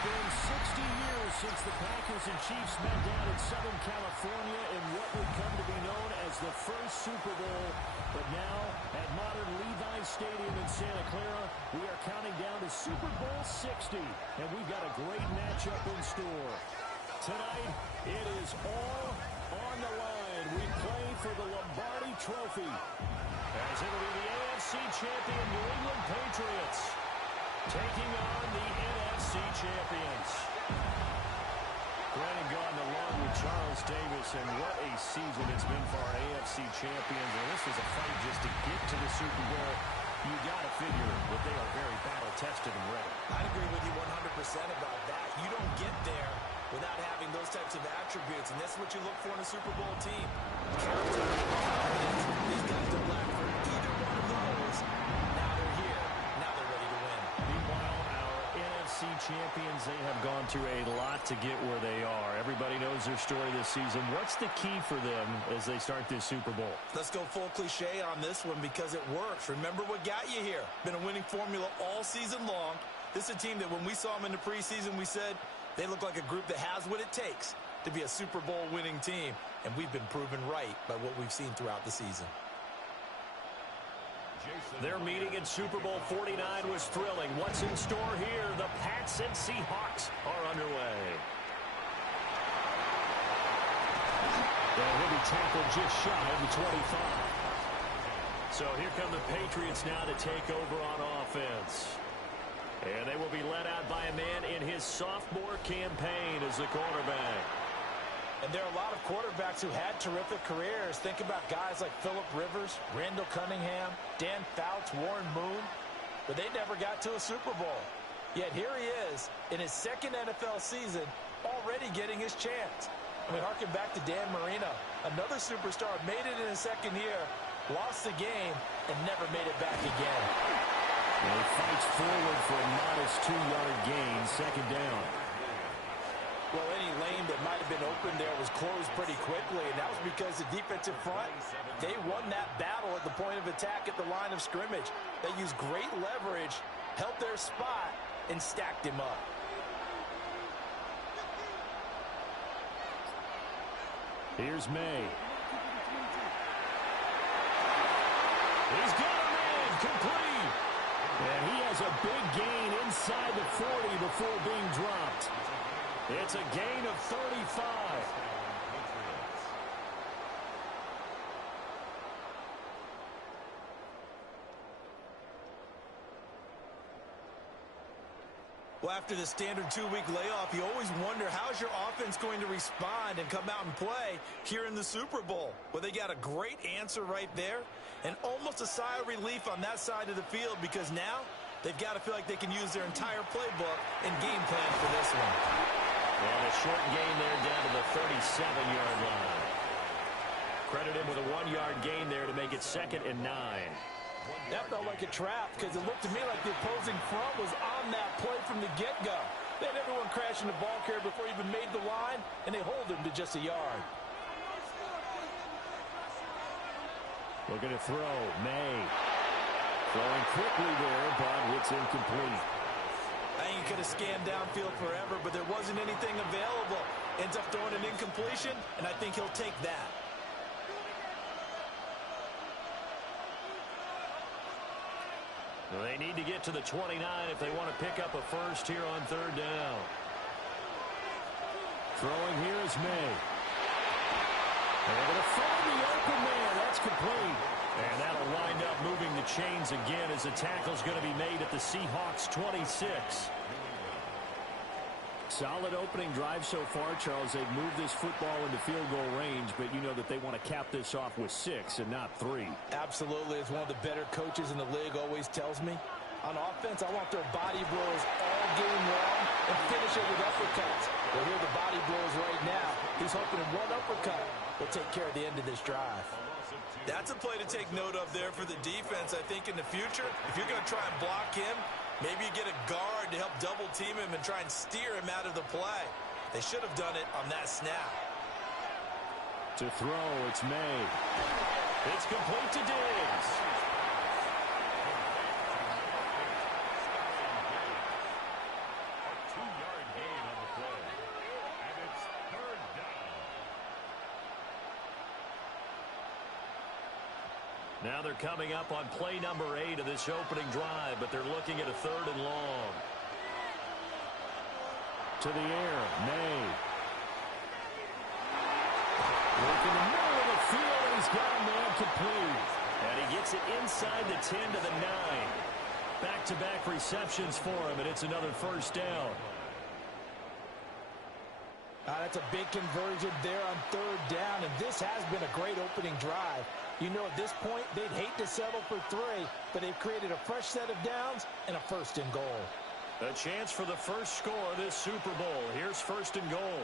been 60 years since the Packers and Chiefs met down in Southern California in what would come to be known as the first Super Bowl. But now, at modern Levi's Stadium in Santa Clara, we are counting down to Super Bowl 60, and we've got a great matchup in store. Tonight, it is all on the line. We play for the Lombardi Trophy, as it will be the AFC champion New England Patriots taking on the NFC champions. Brandon Gaudin along with Charles Davis, and what a season it's been for our AFC champions. And this was a fight just to get to the Super Bowl. You got to figure that they are very battle-tested and ready. I'd agree with you 100% about that. You don't get there without having those types of attributes, and that's what you look for in a Super Bowl team. Character, confidence. These guys don't lack for either one of those. Now they're here. Now they're ready to win. Meanwhile, our NFC champions, they have gone through a lot to get where they are. Everybody knows their story this season. What's the key for them as they start this Super Bowl? Let's go full cliche on this one because it works. Remember what got you here. Been a winning formula all season long. This is a team that when we saw them in the preseason, we said they look like a group that has what it takes to be a Super Bowl winning team. And we've been proven right by what we've seen throughout the season. Their meeting in Super Bowl 49 was thrilling. What's in store here? The Pats and Seahawks are underway. And he'll be tackled just shy of the 25. So here come the Patriots now to take over on offense. And they will be led out by a man in his sophomore campaign as the quarterback. And there are a lot of quarterbacks who had terrific careers. Think about guys like Phillip Rivers, Randall Cunningham, Dan Fouts, Warren Moon. But they never got to a Super Bowl. Yet here he is in his second NFL season, already getting his chance. I mean, harken back to Dan Marino. Another superstar made it in his second year, lost the game, and never made it back again. And he fights forward for a modest 2-yard gain, second down. Well, any lane that might have been open there was closed pretty quickly, and that was because the defensive front, they won that battle at the point of attack at the line of scrimmage. They used great leverage, held their spot, and stacked him up. Here's May. He's got him in, complete. And he has a big gain inside the 40 before being dropped. It's a gain of 35. Well, after the standard 2-week layoff, you always wonder how's your offense going to respond and come out and play here in the Super Bowl. Well, they got a great answer right there and almost a sigh of relief on that side of the field because now they've got to feel like they can use their entire playbook and game plan for this one. And a short gain there down to the 37-yard line. Credit him with a 1-yard gain there to make it 2nd and 9. That felt like a trap because it looked to me like the opposing front was on that play from the get-go. They had everyone crashing the ball carrier before he even made the line, and they hold him to just a yard. Looking to throw, May. Throwing quickly there, but it's incomplete. I think he could have scanned downfield forever, but there wasn't anything available. Ends up throwing an incompletion, and I think he'll take that. Well, they need to get to the 29 if they want to pick up a first here on 3rd down. Throwing here is May. Able to find the open man. That's complete. And that'll wind up moving the chains again as the tackle's going to be made at the Seahawks 26. Solid opening drive so far, Charles. They've moved this football into field goal range, but you know that they want to cap this off with 6 and not 3. Absolutely. As one of the better coaches in the league always tells me, on offense, I want their body blows all game long and finish it with uppercuts. Well, here are the body blows right now. He's hoping in one uppercut will take care of the end of this drive. That's a play to take note of there for the defense. I think in the future, if you're going to try and block him, maybe you get a guard to help double team him and try and steer him out of the play. They should have done it on that snap. To throw, it's May. It's complete to Diggs. Now they're coming up on play number 8 of this opening drive, but they're looking at a 3rd and long. To the air, May. Work in the middle of the field, and he's got a man complete. And he gets it inside the 10 to the 9. Back-to-back receptions for him, and it's another 1st down. That's a big conversion there on 3rd down, and this has been a great opening drive. You know, at this point, they'd hate to settle for 3, but they've created a fresh set of downs and a 1st and goal. A chance for the first score of this Super Bowl. Here's 1st and goal.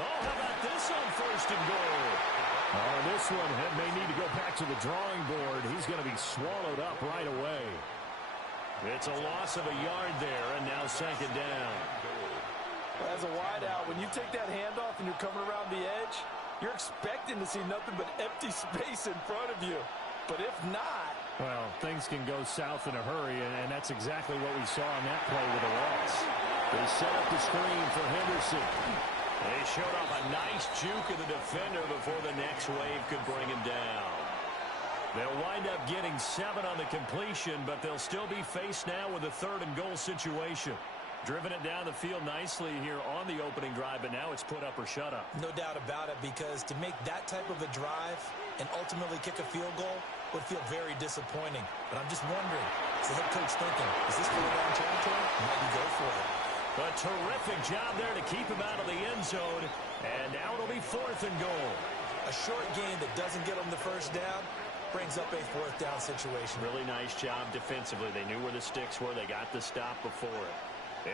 Oh, how about this on 1st and goal? Oh, this one may need to go back to the drawing board. He's going to be swallowed up right away. It's a loss of a yard there, and now 2nd down. Well, as a wideout, when you take that handoff and you're coming around the edge, you're expecting to see nothing but empty space in front of you. But if not... Well, things can go south in a hurry, and that's exactly what we saw on that play with a loss. They set up the screen for Henderson. They showed off a nice juke of the defender before the next wave could bring him down. They'll wind up getting 7 on the completion, but they'll still be faced now with a 3rd and goal situation. Driven it down the field nicely here on the opening drive, but now it's put up or shut up. No doubt about it, because to make that type of a drive and ultimately kick a field goal would feel very disappointing. But I'm just wondering, is the head coach thinking, is this 4th down territory? Might he go for it? A terrific job there to keep him out of the end zone, and now it'll be 4th and goal. A short gain that doesn't get them the 1st down brings up a 4th down situation. Really nice job defensively. They knew where the sticks were. They got the stop before it.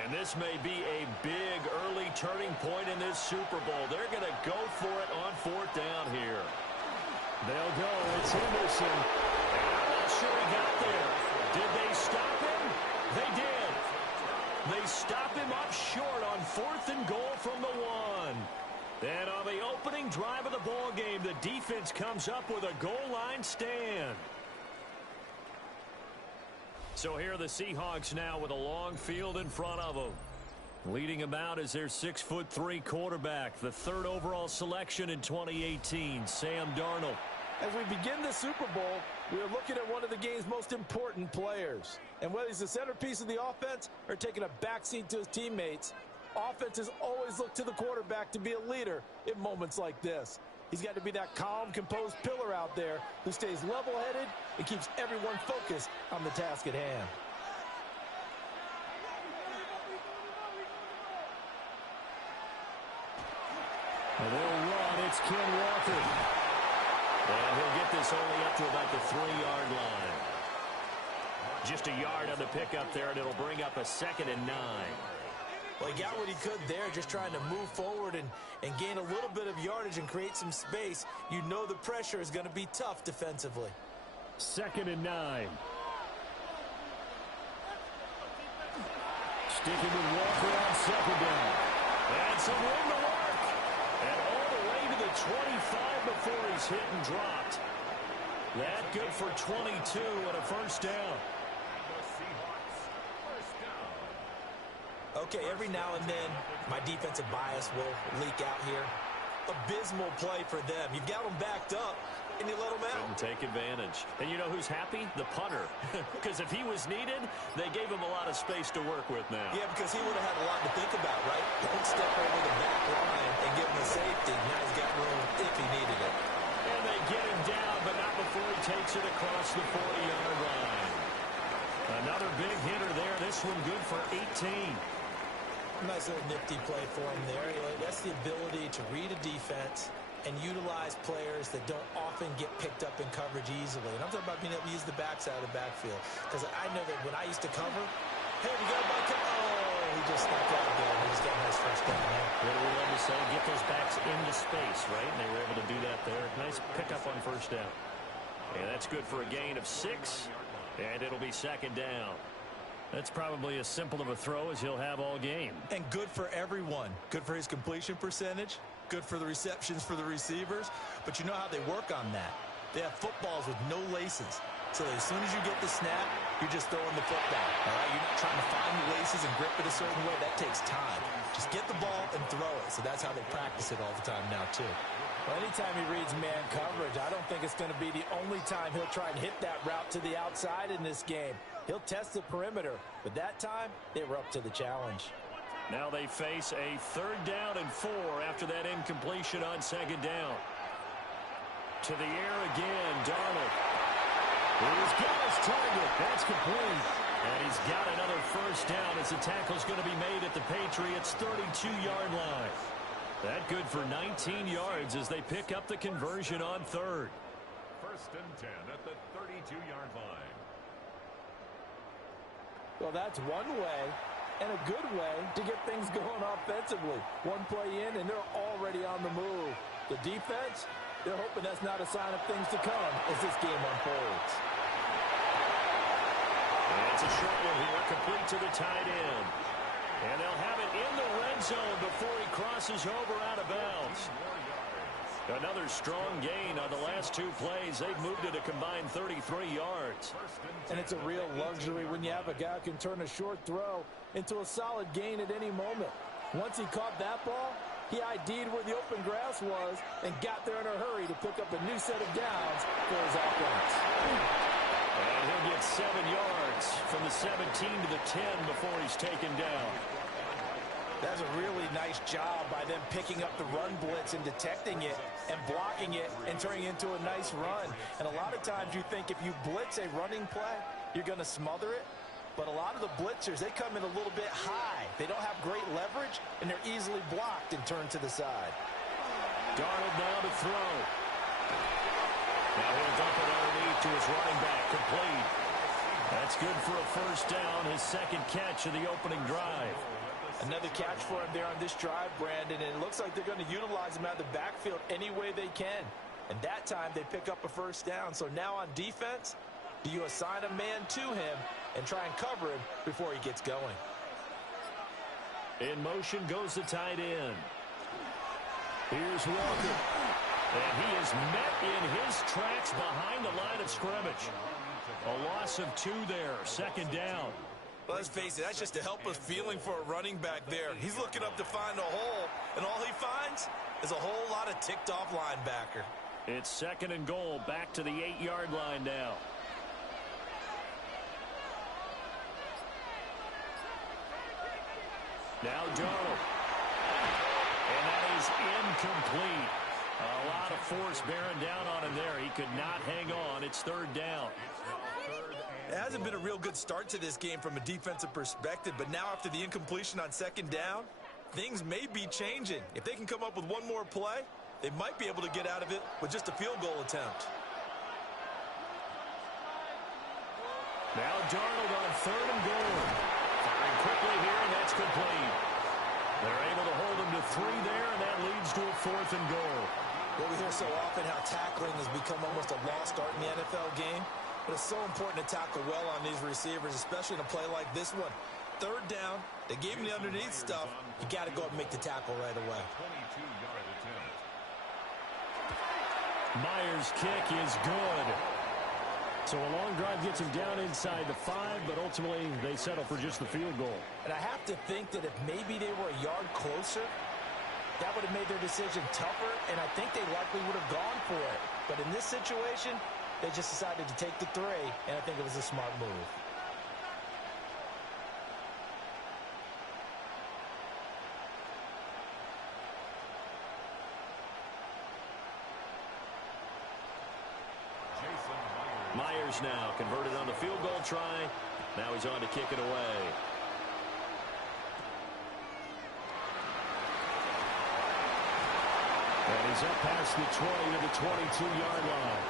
And this may be a big early turning point in this Super Bowl. They're going to go for it on 4th down here. They'll go. It's Henderson. And I'm not sure he got there. Did they stop him? They did. They stop him up short on 4th and goal from the 1. And on the opening drive of the ball game, the defense comes up with a goal line stand. So here are the Seahawks now with a long field in front of them. Leading them out is their 6'3" quarterback, the 3rd overall selection in 2018, Sam Darnold. As we begin the Super Bowl, we are looking at one of the game's most important players. And whether he's the centerpiece of the offense or taking a backseat to his teammates, offenses always look to the quarterback to be a leader in moments like this. He's got to be that calm, composed pillar out there who stays level-headed and keeps everyone focused on the task at hand. And they'll run. It's Ken Walker. And he'll get this only up to about the 3-yard line. Just a yard on the pickup there, and it'll bring up a 2nd and 9. Well, he got what he could there, just trying to move forward and gain a little bit of yardage and create some space. You know the pressure is going to be tough defensively. 2nd and 9. Sticking with Walker on 2nd down. And some room to work. And all the way to the 25 before he's hit and dropped. That good for 22 and a 1st down. Okay, every now and then, my defensive bias will leak out here. Abysmal play for them. You've got them backed up, and you let them out. Couldn't take advantage. And you know who's happy? The punter. Because if he was needed, they gave him a lot of space to work with now. Yeah, because he would have had a lot to think about, right? Don't step over the back line and give him a safety. Now he's got room if he needed it. And they get him down, but not before he takes it across the 40-yard line. Another big hitter there. This one good for 18. Nice little nifty play for him there. That's the ability to read a defense and utilize players that don't often get picked up in coverage easily. And I'm talking about being able to use the backside of the backfield. Because I know that when I used to cover, hey, we got a ball. Oh, he just snuck out there. He's got a nice 1st down there. What do we love to say? Get those backs into space, right? And they were able to do that there. Nice pickup on 1st down. And that's good for a gain of 6. And it'll be 2nd down. That's probably as simple of a throw as he'll have all game. And good for everyone. Good for his completion percentage. Good for the receptions for the receivers. But you know how they work on that. They have footballs with no laces. So as soon as you get the snap, you're just throwing the football. All right, you're not trying to find the laces and grip it a certain way. That takes time. Just get the ball and throw it. So that's how they practice it all the time now, too. Well, anytime he reads man coverage, I don't think it's going to be the only time he'll try and hit that route to the outside in this game. He'll test the perimeter, but that time, they were up to the challenge. Now they face a 3rd down and 4 after that incompletion on 2nd down. To the air again, Darnold. He's got his target. That's complete. And he's got another 1st down as the tackle's going to be made at the Patriots' 32-yard line. That good for 19 yards as they pick up the conversion on 3rd. 1st and 10 at the 32-yard line. Well, that's one way and a good way to get things going offensively. One play in, and they're already on the move. The defense, they're hoping that's not a sign of things to come as this game unfolds. And it's a short one here, complete to the tight end. And they'll have it in the red zone before he crosses over out of bounds. Another strong gain on the last 2 plays. They've moved it a combined 33 yards. And it's a real luxury when you have a guy who can turn a short throw into a solid gain at any moment. Once he caught that ball, he ID'd where the open grass was and got there in a hurry to pick up a new set of downs for his offense. And he'll get 7 yards from the 17 to the 10 before he's taken down. That's a really nice job by them picking up the run blitz and detecting it and blocking it and turning it into a nice run. And a lot of times you think if you blitz a running play, you're going to smother it. But a lot of the blitzers, they come in a little bit high. They don't have great leverage, and they're easily blocked and turned to the side. Darnold now to throw. Now he'll dump it underneath to his running back, complete. That's good for a 1st down, his 2nd catch of the opening drive. Another catch for him there on this drive, Brandon, and it looks like they're going to utilize him out of the backfield any way they can. And that time they pick up a 1st down. So now on defense, do you assign a man to him and try and cover him before he gets going? In motion goes the tight end. Here's Walker. And he is met in his tracks behind the line of scrimmage. A loss of 2 there, 2nd down. Well, let's face it, that's just a helpless feeling for a running back there. He's looking up to find a hole, and all he finds is a whole lot of ticked-off linebacker. It's 2nd and goal, back to the 8-yard line now. Now Darnold. And that is incomplete. A lot of force bearing down on him there. He could not hang on. It's 3rd down. It hasn't been a real good start to this game from a defensive perspective, but now after the incompletion on 2nd down, things may be changing. If they can come up with one more play, they might be able to get out of it with just a field goal attempt. Now Darnold on 3rd and goal. Firing quickly here, and that's complete. They're able to hold him to 3 there, and that leads to a 4th and goal. Well, we hear so often how tackling has become almost a lost art in the NFL game. But it's so important to tackle well on these receivers, especially in a play like this one. 3rd down, they gave him the underneath stuff. You got to go up and make the tackle right away. 22-yard attempt. Myers' kick is good. So a long drive gets him down inside the 5, but ultimately they settle for just the field goal. And I have to think that if maybe they were a yard closer, that would have made their decision tougher, and I think they likely would have gone for it. But in this situation, they just decided to take the 3, and I think it was a smart move. Myers now converted on the field goal try. Now he's on to kick it away. And he's up past the 20 to the 22-yard line.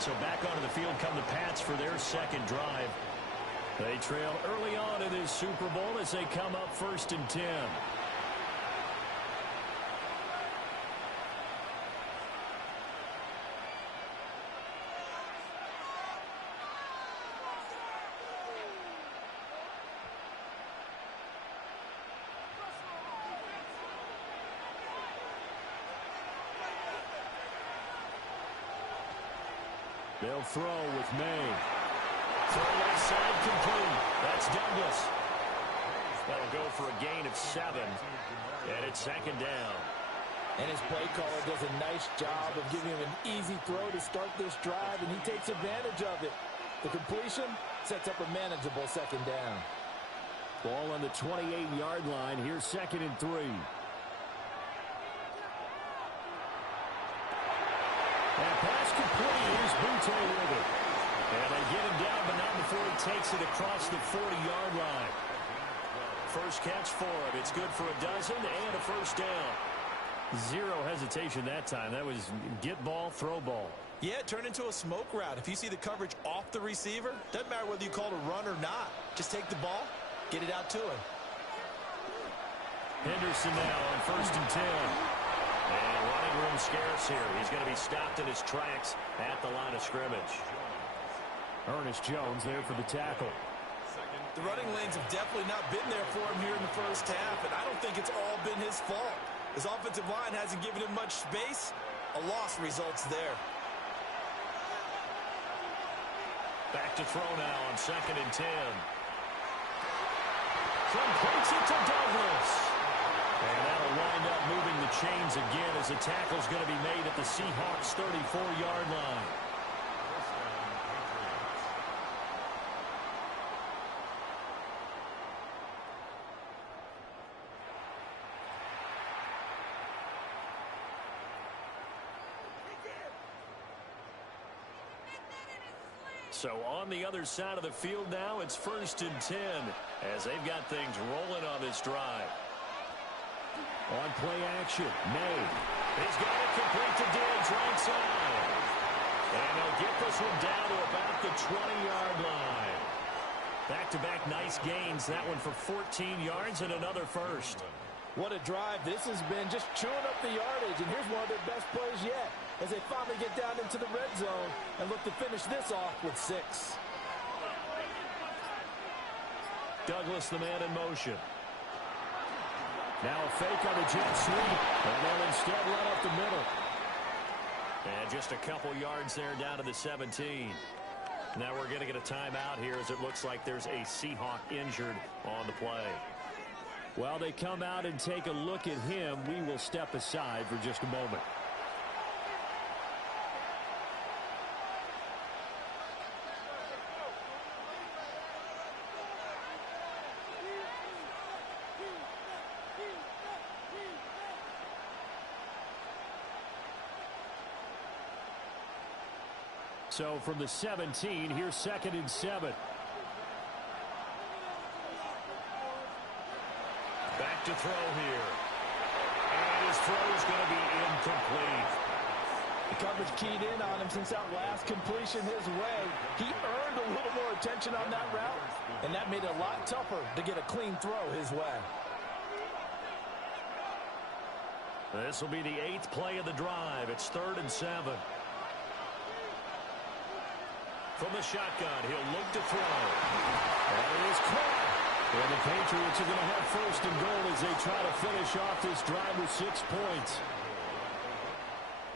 So back onto the field come the Pats for their 2nd drive. They trail early on in this Super Bowl as they come up 1st and 10. They'll throw with May. Throw left side complete. That's Douglas. That'll go for a gain of 7. And it's second down. And his play caller does a nice job of giving him an easy throw to start this drive, and he takes advantage of it. The completion sets up a manageable second down. Ball on the 28-yard line. Here's second and 3. And pass complete. Here's Butte with it. And they get him down, but not before he takes it across the 40-yard line. First catch for him. It's good for a dozen and a first down. Zero hesitation that time. That was get ball, throw ball. Yeah, it turned into a smoke route. If you see the coverage off the receiver, doesn't matter whether you call it a run or not. Just take the ball, get it out to him. Henderson now on first and 10. And running room scarce here. He's going to be stopped in his tracks at the line of scrimmage. Ernest Jones there for the tackle. The running lanes have definitely not been there for him here in the first half, and I don't think it's all been his fault. His offensive line hasn't given him much space. A loss results there. Back to throw now on second and 10. Completes it to Douglas. And that'll wind up moving the chains again as the tackle's going to be made at the Seahawks 34-yard line. So on the other side of the field now, it's first and 10 as they've got things rolling on this drive. On play action, May. He's got it complete to Diggs, right side. And they'll get this one down to about the 20-yard line. Back-to-back nice gains. That one for 14 yards and another first. What a drive this has been, just chewing up the yardage. And here's one of their best plays yet, as they finally get down into the red zone and look to finish this off with 6. Douglas, the man in motion. Now a fake on the jet sweep, and they'll instead run up the middle. And just a couple yards there down to the 17. Now we're going to get a timeout here as it looks like there's a Seahawk injured on the play. While they come out and take a look at him, we will step aside for just a moment. So from the 17, here's second and 7. Back to throw here. And his throw is going to be incomplete. The coverage keyed in on him since that last completion his way. He earned a little more attention on that route, and that made it a lot tougher to get a clean throw his way. This will be the 8th play of the drive. It's third and 7. From the shotgun, he'll look to throw. And it is caught. And the Patriots are going to have first and goal as they try to finish off this drive with 6 points.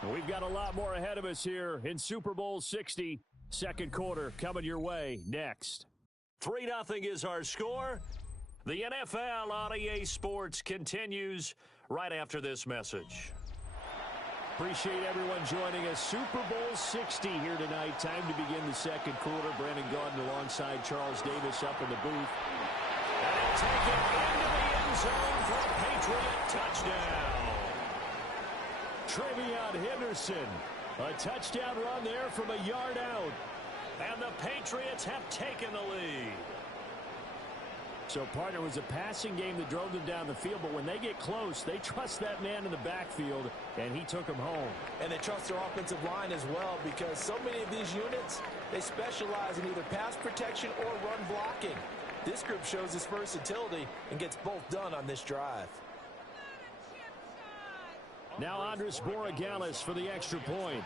And we've got a lot more ahead of us here in Super Bowl 60. Second quarter coming your way next. 3-0 is our score. The NFL on EA Sports continues right after this message. Appreciate everyone joining us. Super Bowl 60 here tonight. Time to begin the second quarter. Brandon Gaudin alongside Charles Davis up in the booth. And he'll take it into the end zone for a Patriot touchdown. Trevion Henderson. A touchdown run there from a yard out. And the Patriots have taken the lead. So, partner, it was a passing game that drove them down the field, but when they get close, they trust that man in the backfield, and he took them home. And they trust their offensive line as well, because so many of these units, they specialize in either pass protection or run blocking. This group shows its versatility and gets both done on this drive. Now Andres Borregales for the extra point.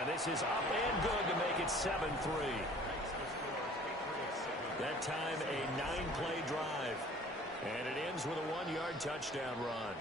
And this is up and good to make it 7-3. That time a 9-play drive. And it ends with a 1-yard touchdown run.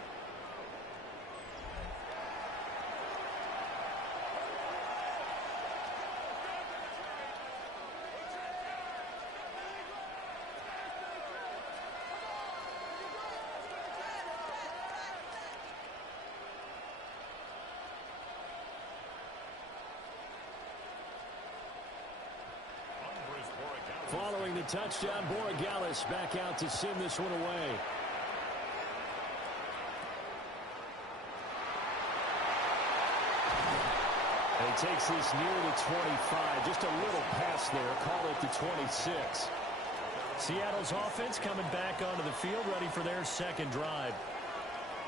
Following the touchdown, Borregales back out to send this one away. And he takes this near the 25. Just a little pass there. Call it the 26. Seattle's offense coming back onto the field, ready for their second drive.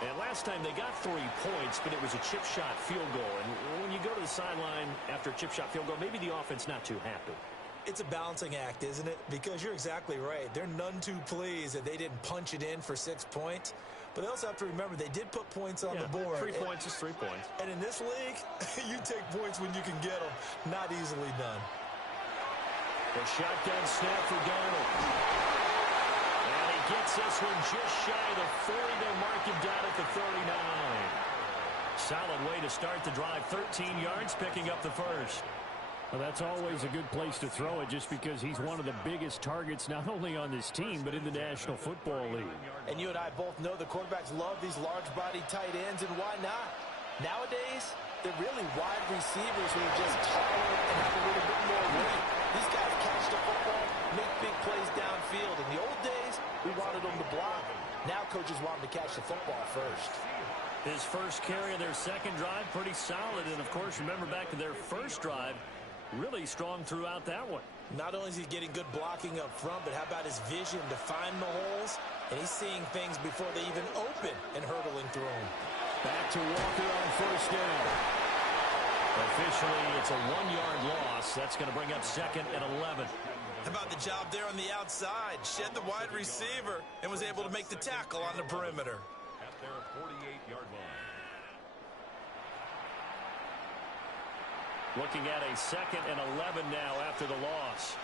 And last time they got 3 points, but it was a chip shot field goal. And when you go to the sideline after a chip shot field goal, maybe the offense not too happy. It's a balancing act, isn't it? Because you're exactly right. They're none too pleased that they didn't punch it in for 6 points. But they also have to remember they did put points on the board. 3 points is 3 points. And in this league, you take points when you can get them. Not easily done. The shotgun snap for Darnold. And he gets this one just shy of the 40. They'll mark him down at the 39. Solid way to start the drive. 13 yards, picking up the first. Well, that's always a good place to throw it just because he's one of the biggest targets not only on this team but in the National Football League. And you and I both know the quarterbacks love these large-body tight ends, and why not? Nowadays, they're really wide receivers who are just taller and have a little bit more weight. These guys catch the football, make big plays downfield. In the old days, we wanted them to block. Now coaches want them to catch the football first. His first carry of their second drive, pretty solid. And, of course, remember back to their first drive, really strong throughout that one. Not only is he getting good blocking up front, but how about his vision to find the holes? And he's seeing things before they even open and hurtling through them. Back to Walker on first down. Officially, it's a 1-yard loss. That's going to bring up second and 11. How about the job there on the outside? Shed the wide receiver and was able to make the tackle on the perimeter. At their 48-yard line. Looking at a second and 11 now after the loss.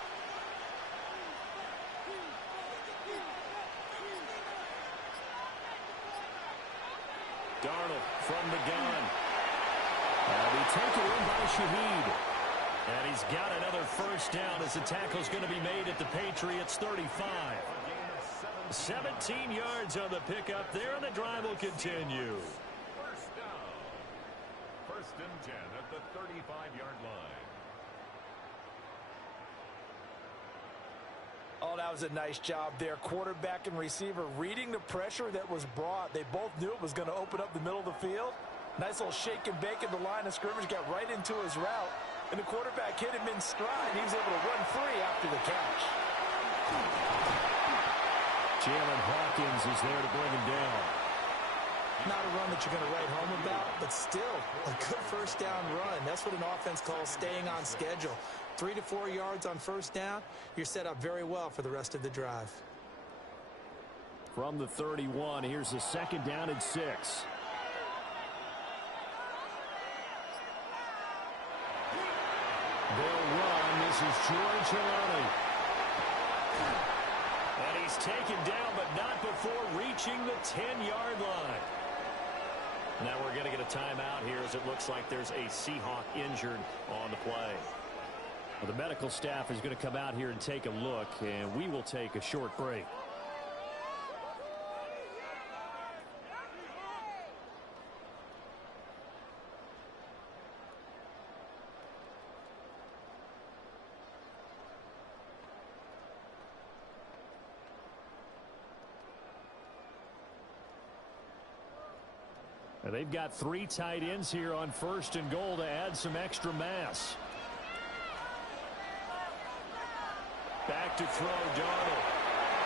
Darnold from the gun. And he taken in by Shaheed. And he's got another first down as the tackle's going to be made at the Patriots 35. 17 yards on the pickup there, and the drive will continue. First down. First and 10 at the 35-yard line. Oh, that was a nice job there. Quarterback and receiver reading the pressure that was brought. They both knew it was going to open up the middle of the field. Nice little shake and bake at the line of scrimmage, got right into his route. And the quarterback hit him in stride. He was able to run free after the catch. Jalen Hawkins is there to bring him down. Not a run that you're going to write home about, but still a good first down run. That's what an offense calls staying on schedule. 3 to 4 yards on first down, you're set up very well for the rest of the drive. From the 31, here's the second down and 6. They'll run. This is George Hilani. And he's taken down, but not before reaching the 10-yard line. Now we're going to get a timeout here as it looks like there's a Seahawk injured on the play. Well, the medical staff is going to come out here and take a look, and we will take a short break. And they've got 3 tight ends here on first and goal to add some extra mass. Back to throw, Darnold.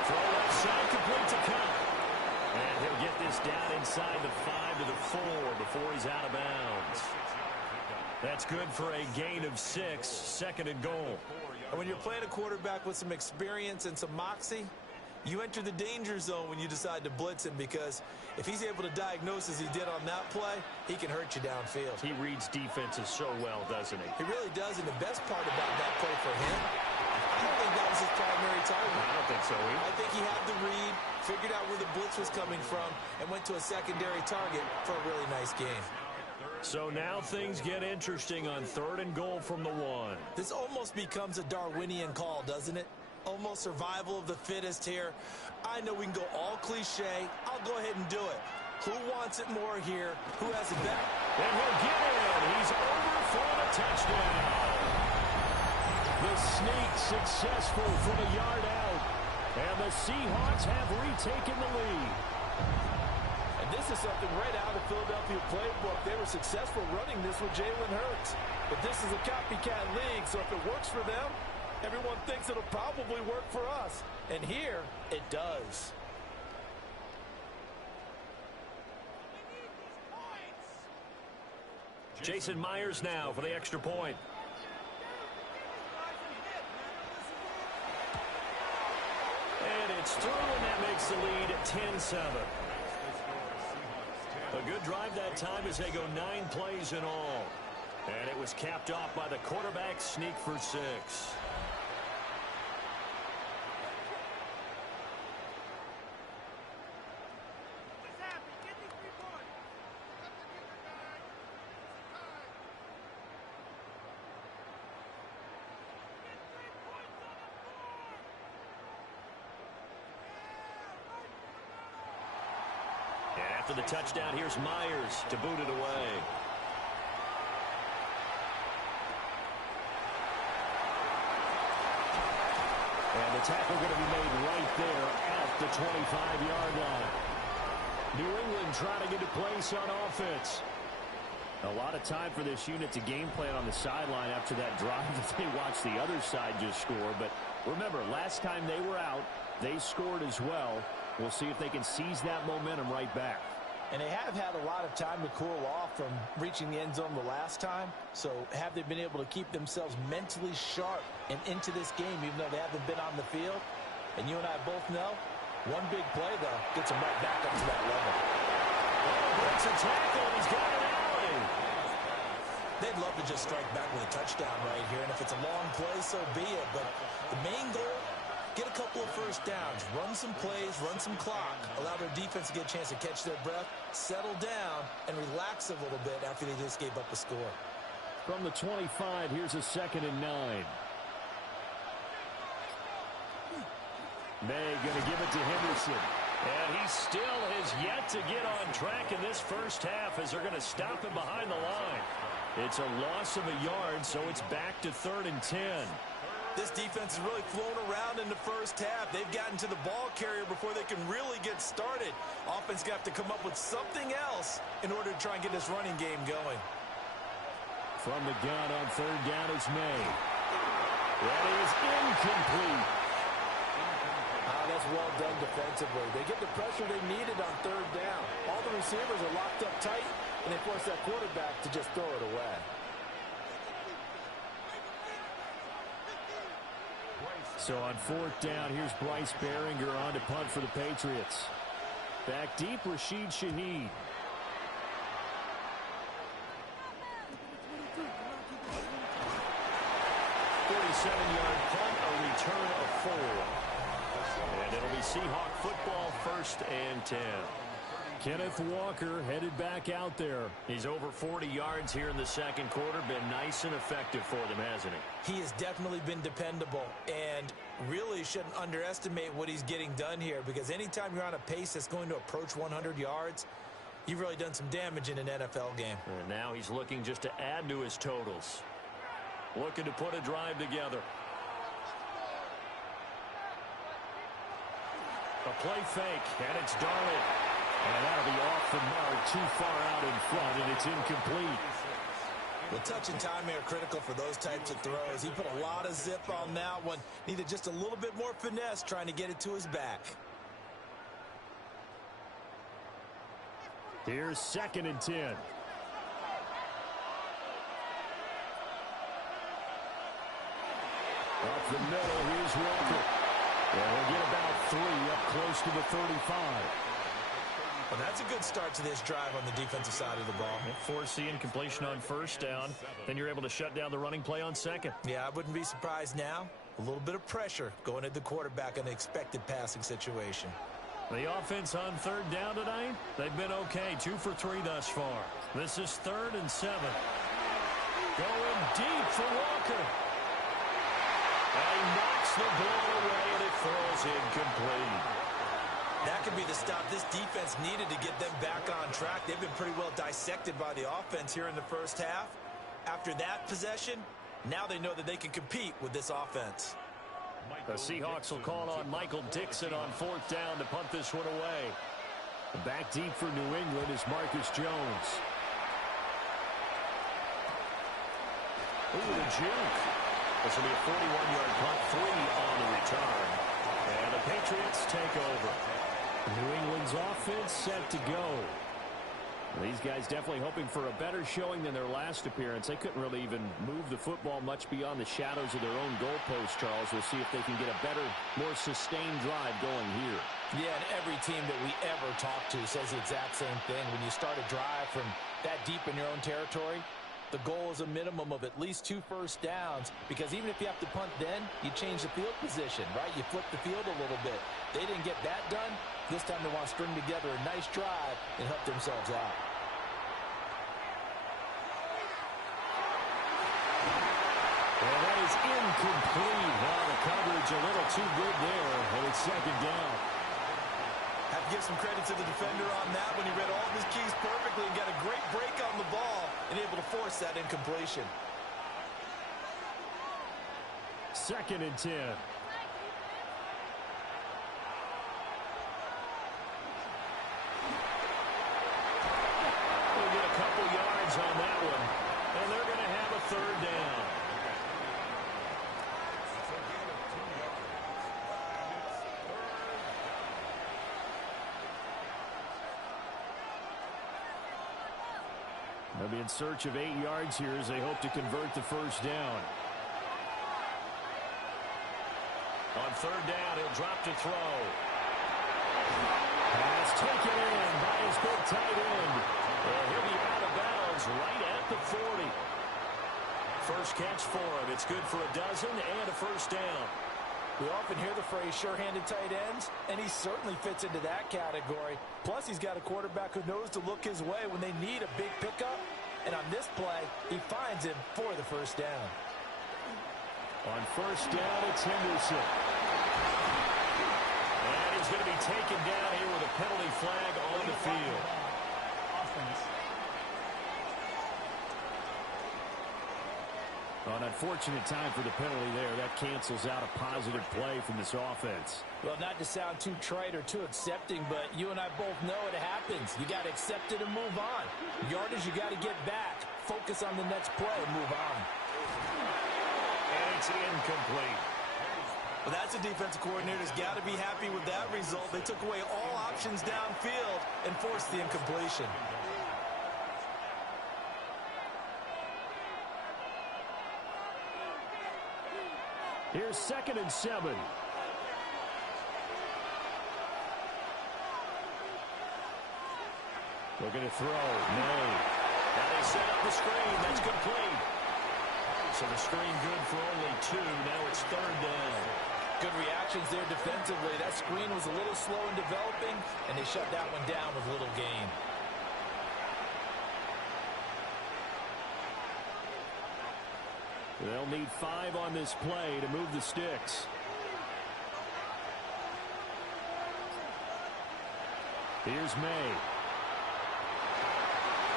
Throw left side, complete to Cup. And he'll get this down inside the 5 to the 4 before he's out of bounds. That's good for a gain of 6, second and goal. And when you're playing a quarterback with some experience and some moxie, you enter the danger zone when you decide to blitz him, because if he's able to diagnose as he did on that play, he can hurt you downfield. He reads defenses so well, doesn't he? He really does, and the best part about that play for him, I don't think that was his primary target. I don't think so either. I think he had the read, figured out where the blitz was coming from, and went to a secondary target for a really nice game. So now things get interesting on third and goal from the 1. This almost becomes a Darwinian call, doesn't it? Almost survival of the fittest here. I know we can go all cliche. I'll go ahead and do it. Who wants it more here? Who has it better? And he'll get in. He's over for the touchdown. The sneak successful from a yard out. And the Seahawks have retaken the lead. And this is something right out of the Philadelphia playbook. They were successful running this with Jalen Hurts. But this is a copycat league, so if it works for them, everyone thinks it'll probably work for us. And here, it does. Jason Myers now for the extra point. And it's through, and that makes the lead 10-7. A good drive that time as they go 9 plays in all. And it was capped off by the quarterback sneak for 6. After the touchdown, here's Myers to boot it away. And the tackle going to be made right there at the 25-yard line. New England trying to get a place on offense. A lot of time for this unit to game plan on the sideline after that drive that they watched the other side just score. But remember, last time they were out, they scored as well. We'll see if they can seize that momentum right back. And they have had a lot of time to cool off from reaching the end zone the last time. So have they been able to keep themselves mentally sharp and into this game, even though they haven't been on the field? And you and I both know, one big play, though, gets them right back up to that level. Oh, breaks a tackle, and he's got an alley. They'd love to just strike back with a touchdown right here. And if it's a long play, so be it. But the main goal, get a couple of first downs, run some plays, run some clock, allow their defense to get a chance to catch their breath, settle down, and relax a little bit after they just gave up a score. From the 25, here's a 2nd and 9. May going to give it to Henderson. And he still has yet to get on track in this first half as they're going to stop him behind the line. It's a loss of a yard, so it's back to 3rd and 10. This defense has really flown around in the first half. They've gotten to the ball carrier before they can really get started. Offense got to come up with something else in order to try and get this running game going. From the gun on 3rd down is May. That is incomplete. That's well done defensively. They get the pressure they needed on 3rd down. All the receivers are locked up tight, and they force that quarterback to just throw it away. So on 4th down, here's Bryce Behringer on to punt for the Patriots. Back deep, Rashid Shaheed. .47-yard punt, a return of 4. And it'll be Seahawk football, 1st and 10. Kenneth Walker headed back out there. He's over 40 yards here in the second quarter. Been nice and effective for them, hasn't he? He has definitely been dependable, and really shouldn't underestimate what he's getting done here, because anytime you're on a pace that's going to approach 100 yards, you've really done some damage in an NFL game. And now he's looking just to add to his totals. Looking to put a drive together. A play fake, and it's Darnold. And that'll be off the mark, too far out in front, and it's incomplete. The touch and timing are critical for those types of throws. He put a lot of zip on that one. Needed just a little bit more finesse trying to get it to his back. Here's 2nd and 10. Up the middle, here's Walker. And we'll get about 3 up close to the 35. Well, that's a good start to this drive on the defensive side of the ball. Foreseeing completion on 1st down. Then you're able to shut down the running play on 2nd. Yeah, I wouldn't be surprised now. A little bit of pressure going at the quarterback in the expected passing situation. The offense on 3rd down tonight, they've been okay. 2 for 3 thus far. This is 3rd and 7. Going deep for Walker. And he knocks the ball away, and it falls incomplete. That could be the stop this defense needed to get them back on track. They've been pretty well dissected by the offense here in the first half. After that possession, Now they know that they can compete with this offense. The Seahawks will call on Michael Dixon on 4th down to punt this one away. Back deep for New England is Marcus Jones. Ooh, the juke. This will be a 41-yard punt, 3 on the return. And the Patriots take over. New England's offense set to go. These guys definitely hoping for a better showing than their last appearance. They couldn't really even move the football much beyond the shadows of their own goalpost, Charles. We'll see if they can get a better, more sustained drive going here. Yeah, and every team that we ever talk to says the exact same thing. When you start a drive from that deep in your own territory, the goal is a minimum of at least 2 first downs, because even if you have to punt then, you change the field position, right? You flip the field a little bit. They didn't get that done. This time they want to string together a nice drive and help themselves out. Well, that is incomplete. Well, the coverage a little too good there, and it's 2nd down. Have to give some credit to the defender on that when he read all of his keys perfectly and got a great break on the ball and able to force that incompletion. 2nd and 10. We'll get a couple yards on that one, and they're going to have a 3rd down. They'll be in search of 8 yards here as they hope to convert the 1st down. On 3rd down, he'll drop to throw. Pass taken in by his big tight end. And he'll be out of bounds right at the 40. First catch for him. It's good for a dozen and a 1st down. We often hear the phrase sure-handed tight ends, and he certainly fits into that category. Plus, he's got a quarterback who knows to look his way when they need a big pickup. And on this play, he finds him for the 1st down. On 1st down, it's Henderson. And he's going to be taken down here with a penalty flag on the field. An unfortunate time for the penalty there. That cancels out a positive play from this offense. Well, not to sound too trite or too accepting, but you and I both know it happens. You got to accept it and move on. Yardage, you got to get back. Focus on the next play and move on. And it's incomplete. Well, that's a defensive coordinator's got to be happy with that result. They took away all options downfield and forced the incompletion. Here's 2nd and 7. Looking to throw. No. Now they set up the screen. That's complete. So the screen good for only 2. Now it's 3rd down. Good reactions there defensively. That screen was a little slow in developing, and they shut that one down with little gain. They'll need 5 on this play to move the sticks. Here's May.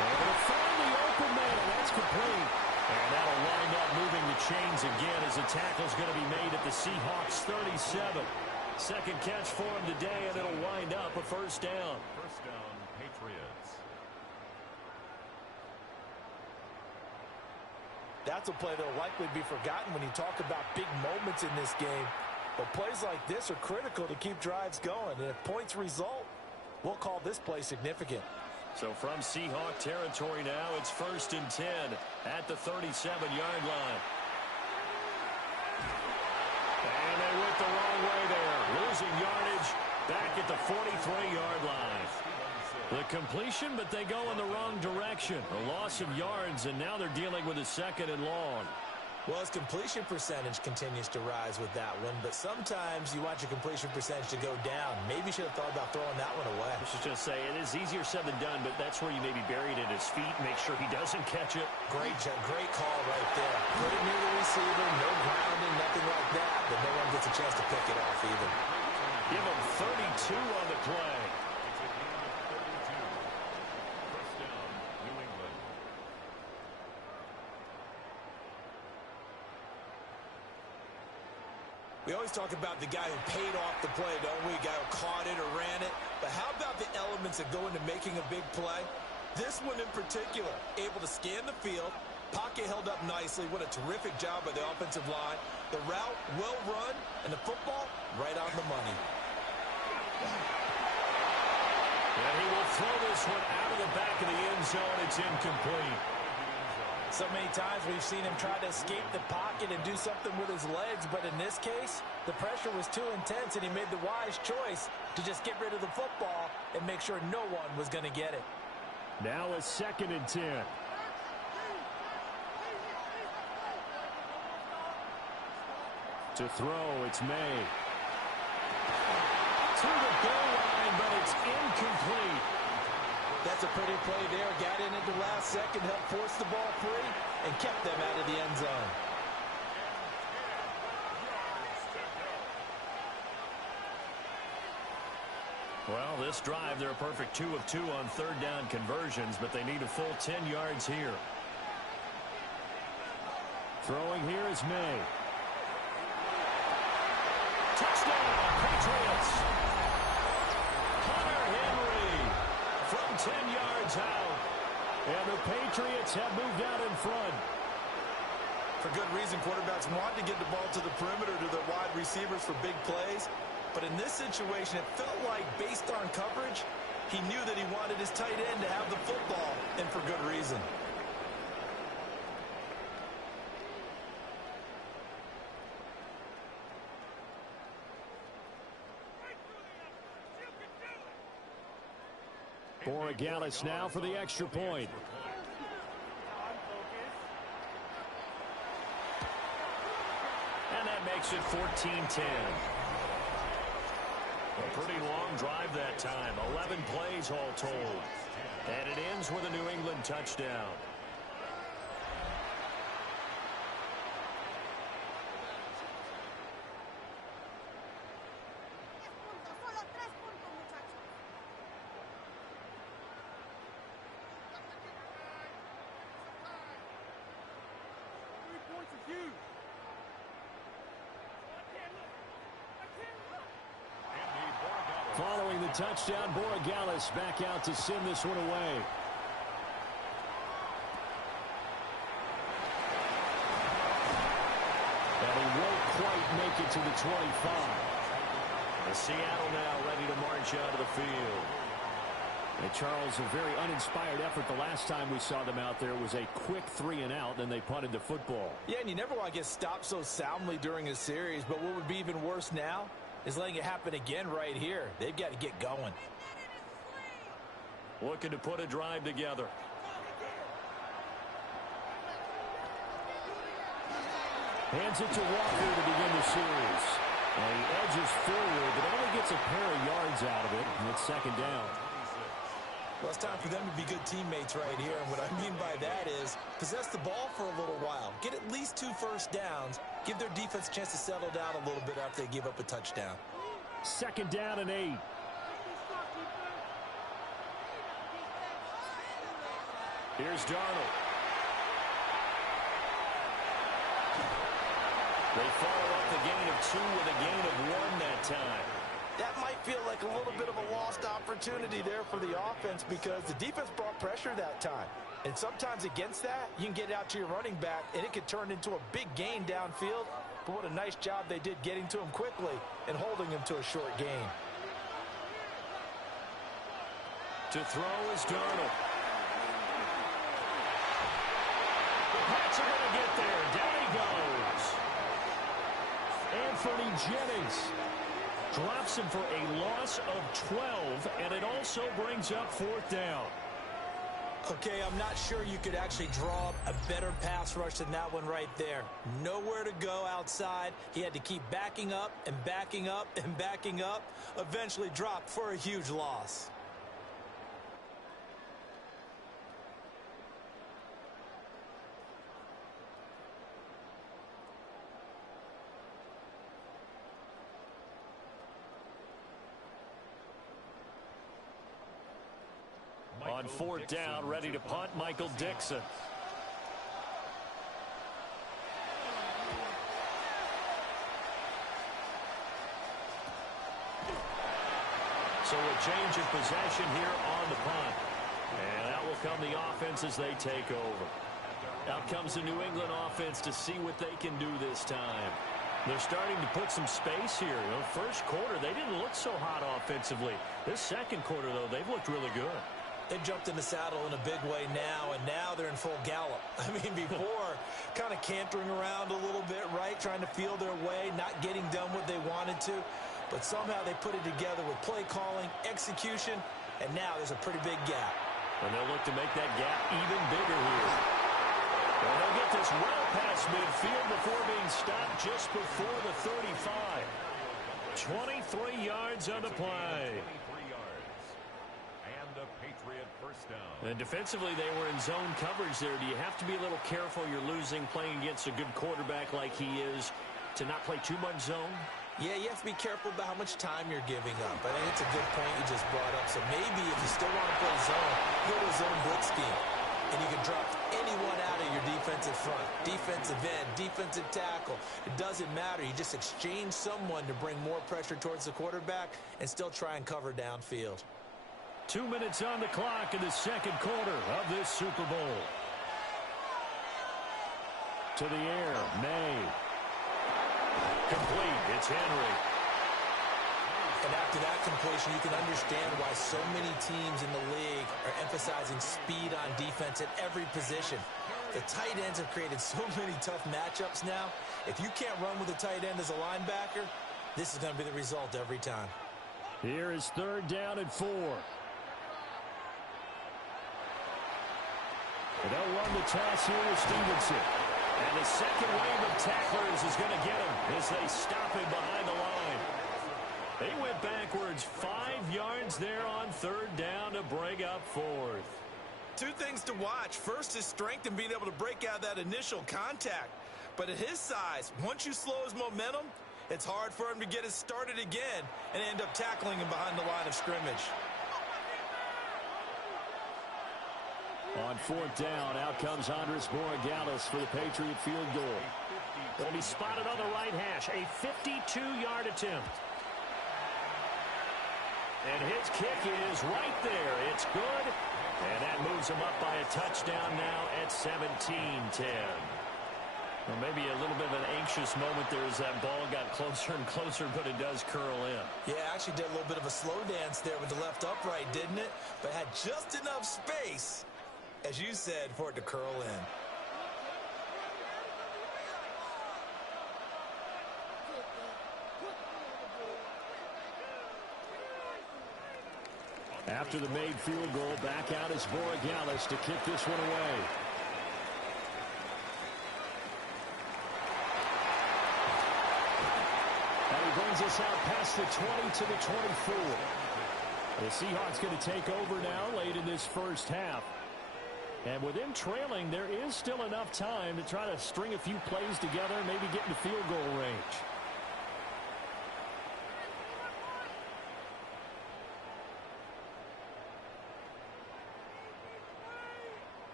They're going to find the open man. That's complete. And that'll wind up moving the chains again as the tackle's going to be made at the Seahawks 37. 2nd catch for him today, and it'll wind up a 1st down. 1st down, Patriots. That's a play that will likely be forgotten when you talk about big moments in this game. But plays like this are critical to keep drives going. And if points result, we'll call this play significant. So from Seahawk territory now, it's 1st and 10 at the 37-yard line. And they went the wrong way there. Losing yardage back at the 43-yard line. The completion, but they go in the wrong direction. A loss of yards, and now they're dealing with a 2nd and long. Well, his completion percentage continues to rise with that one, but sometimes you want your completion percentage to go down. Maybe you should have thought about throwing that one away. I should just say, it is easier said than done, but that's where you maybe bury it at his feet, make sure he doesn't catch it. Great call right there. Put it near the receiver, no grounding, nothing like that, but no one gets a chance to pick it off either. Give him 32 on the play. We always talk about the guy who paid off the play, don't we? A guy who caught it or ran it. But how about the elements that go into making a big play? This one in particular, able to scan the field, pocket held up nicely. What a terrific job by the offensive line. The route, well run, and the football, right on the money. And he will throw this one out of the back of the end zone. It's incomplete. So many times we've seen him try to escape the pocket and do something with his legs, but in this case, the pressure was too intense, and he made the wise choice to just get rid of the football and make sure no one was going to get it. Now a 2nd and 10. To throw, it's May. To the goal line, but it's incomplete. That's a pretty play there. Got in at the last second, helped force the ball free, and kept them out of the end zone. Well, this drive, they're a perfect 2 of 2 on 3rd down conversions, but they need a full 10 yards here. Throwing here is May. Touchdown, Patriots. Hunter Henry from 10 yards out. And the Patriots have moved out in front. For good reason, quarterbacks want to get the ball to the perimeter to their wide receivers for big plays. But in this situation, it felt like, based on coverage, he knew that he wanted his tight end to have the football, and for good reason. Borregales now for the extra point. And that makes it 14-10. A pretty long drive that time. 11 plays all told. And it ends with a New England touchdown. Following the touchdown, Borregales back out to send this one away. And he won't quite make it to the 25. The Seattle now ready to march out of the field. And Charles, a very uninspired effort the last time we saw them out there. It was a quick 3 and out, then they punted the football. Yeah, and you never want to get stopped so soundly during a series, but what would be even worse now is letting it happen again right here. They've got to get going. Looking to put a drive together. Hands it to Walker to begin the series. And he edges forward, but only gets a pair of yards out of it, and it's 2nd down. Well, it's time for them to be good teammates right here, and what I mean by that is possess the ball for a little while. Get at least 2 first downs. Give their defense a chance to settle down a little bit after they give up a touchdown. 2nd down and 8. Here's Darnold. They follow up the gain of 2 with a gain of 1 that time. That might feel like a little bit of a lost opportunity there for the offense because the defense brought pressure that time. And sometimes against that, you can get it out to your running back, and it could turn into a big gain downfield. But what a nice job they did getting to him quickly and holding him to a short gain. To throw is Darnold. The Pats are going to get there. Down he goes. Anthony Jennings drops him for a loss of 12, and it also brings up 4th down. Okay, I'm not sure you could actually draw up a better pass rush than that one right there. Nowhere to go outside. He had to keep backing up and backing up and backing up. Eventually dropped for a huge loss. On 4th down, ready to punt, Michael Dixon. So a change of possession here on the punt. And out will come the offense as they take over. Out comes the New England offense to see what they can do this time. They're starting to put some space here. You know, first quarter, they didn't look so hot offensively. This second quarter, though, they've looked really good. They've jumped in the saddle in a big way now, and now they're in full gallop. I mean, before, kind of cantering around a little bit, right, trying to feel their way, not getting done what they wanted to. But somehow they put it together with play calling, execution, and now there's a pretty big gap. And they'll look to make that gap even bigger here. And they'll get this well past midfield before being stopped just before the 35. 23 yards on the play. The Patriot first down. And defensively, they were in zone coverage there. Do you have to be a little careful? You're losing playing against a good quarterback like he is to not play too much zone? Yeah, you have to be careful about how much time you're giving up. I think it's a good point you just brought up. So maybe if you still want to play zone, go to zone blitz scheme. And you can drop anyone out of your defensive front. Defensive end, defensive tackle. It doesn't matter. You just exchange someone to bring more pressure towards the quarterback and still try and cover downfield. 2 minutes on the clock in the second quarter of this Super Bowl. To the air, May. Complete, it's Henry. And after that completion, you can understand why so many teams in the league are emphasizing speed on defense at every position. The tight ends have created so many tough matchups now. If you can't run with a tight end as a linebacker, this is going to be the result every time. Here is 3rd down and 4. And they'll run the toss here with Stevenson. And the second wave of tacklers is going to get him as they stop him behind the line. They went backwards 5 yards there on 3rd down to bring up 4th. Two things to watch. First is strength and being able to break out that initial contact. But at his size, once you slow his momentum, it's hard for him to get it started again and end up tackling him behind the line of scrimmage. On 4th down, out comes Andres Borregales for the Patriot field goal. It'll be spotted on the right hash, a 52-yard attempt. And his kick is right there. It's good. And that moves him up by a touchdown now at 17-10. Well, maybe a little bit of an anxious moment there as that ball got closer and closer, but it does curl in. Yeah, actually did a little bit of a slow dance there with the left upright, didn't it? But had just enough space, as you said, for it to curl in. After the made field goal, back out is Borregales to kick this one away. And he brings us out past the 20 to the 24. The Seahawks going to take over now late in this first half. And with them trailing, there is still enough time to try to string a few plays together and maybe get into field goal range.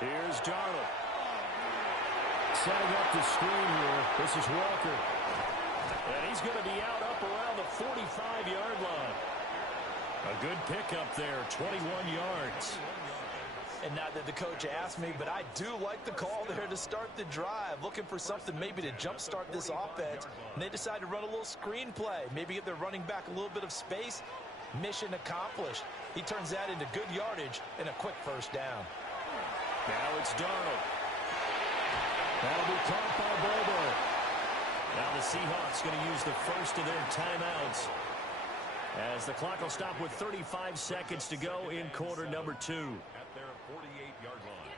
Here's Darnold. Setting up the screen here. This is Walker. And he's going to be out up around the 45-yard line. A good pickup there, 21 yards. And not that the coach asked me, but I do like the call there to start the drive. Looking for something maybe to jumpstart this offense. And they decide to run a little screen play. Maybe get their running back a little bit of space. Mission accomplished. He turns that into good yardage and a quick first down. Now it's Darnold. That'll be caught by Bobo. Now the Seahawks going to use the first of their timeouts, as the clock will stop with 35 seconds to go in quarter number 2. At their 48-yard line.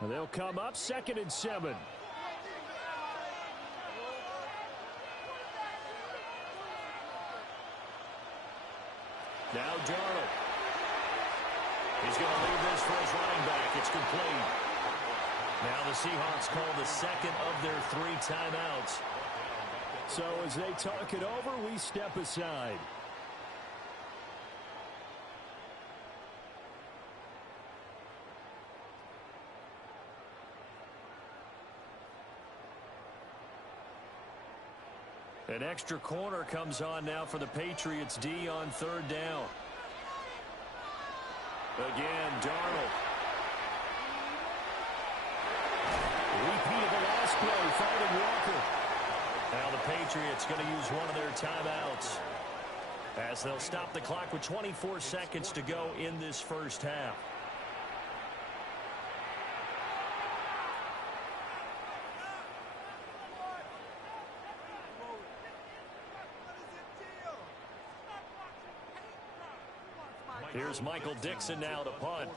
And they'll come up 2nd and 7. Now Darnold. He's going to leave this for his running back. It's complete. Now the Seahawks call the second of their 3 timeouts. So as they talk it over, we step aside. An extra corner comes on now for the Patriots D on 3rd down. Again, Darnold. Repeat of the last play, finding Walker. Now the Patriots going to use one of their timeouts as they'll stop the clock with 24 seconds to go in this first half. Here's Michael Dixon now to punt.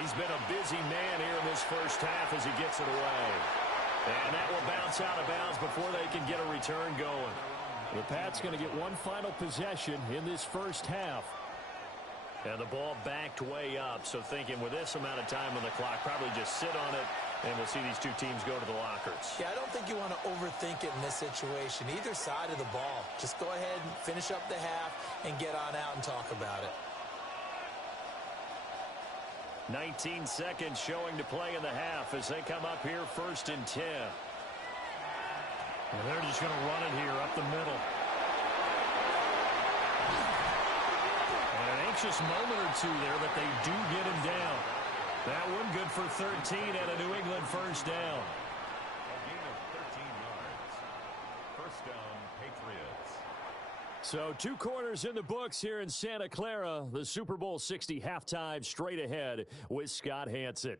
He's been a busy man here in this first half as he gets it away. And that will bounce out of bounds before they can get a return going. The Pats going to get one final possession in this first half. And the ball backed way up, so thinking with this amount of time on the clock, probably just sit on it, and we'll see these two teams go to the lockers. Yeah, I don't think you want to overthink it in this situation. Either side of the ball. Just go ahead and finish up the half and get on out and talk about it. 19 seconds showing to play in the half as they come up here 1st and 10. And they're just going to run it here up the middle. And an anxious moment or two there, but they do get him down. That one good for 13 and a New England first down. A gain of 13 yards. First down, Patriots. So 2 quarters in the books here in Santa Clara. The Super Bowl 60 halftime straight ahead with Scott Hanson.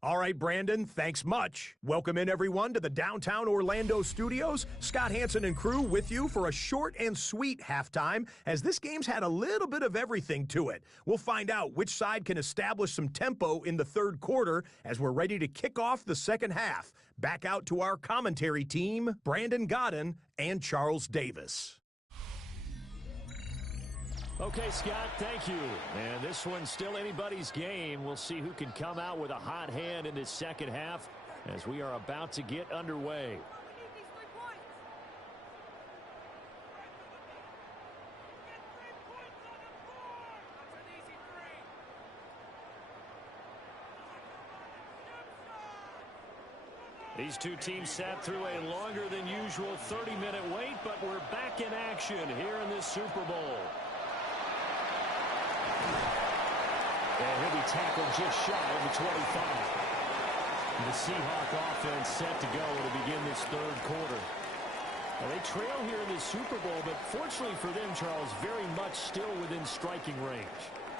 All right, Brandon, thanks much. Welcome in, everyone, to the downtown Orlando studios. Scott Hanson and crew with you for a short and sweet halftime, as this game's had a little bit of everything to it. We'll find out which side can establish some tempo in the 3rd quarter as we're ready to kick off the 2nd half. Back out to our commentary team, Brandon Godden and Charles Davis. Okay, Scott, thank you. And this one's still anybody's game. We'll see who can come out with a hot hand in this 2nd half as we are about to get underway. These two teams sat through a longer than usual 30-minute wait, but we're back in action here in this Super Bowl. And he'll be tackled just shy of the 25. The Seahawk offense set to go to begin this 3rd quarter. Now they trail here in this Super Bowl, but fortunately for them, Charles, very much still within striking range.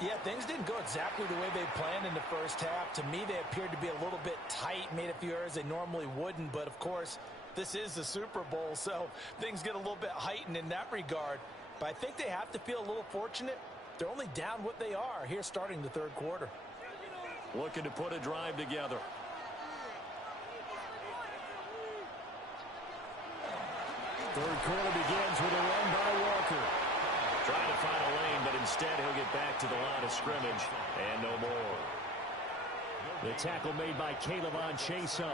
Yeah, things didn't go exactly the way they planned in the first half. To me, they appeared to be a little bit tight, made a few errors they normally wouldn't. But, of course, this is the Super Bowl, so things get a little bit heightened in that regard. But I think they have to feel a little fortunate. They're only down what they are here starting the 3rd quarter. Looking to put a drive together. Third quarter begins with a run by Walker. Trying to find a lane, but instead he'll get back to the line of scrimmage and no more. The tackle made by Caleb Chason.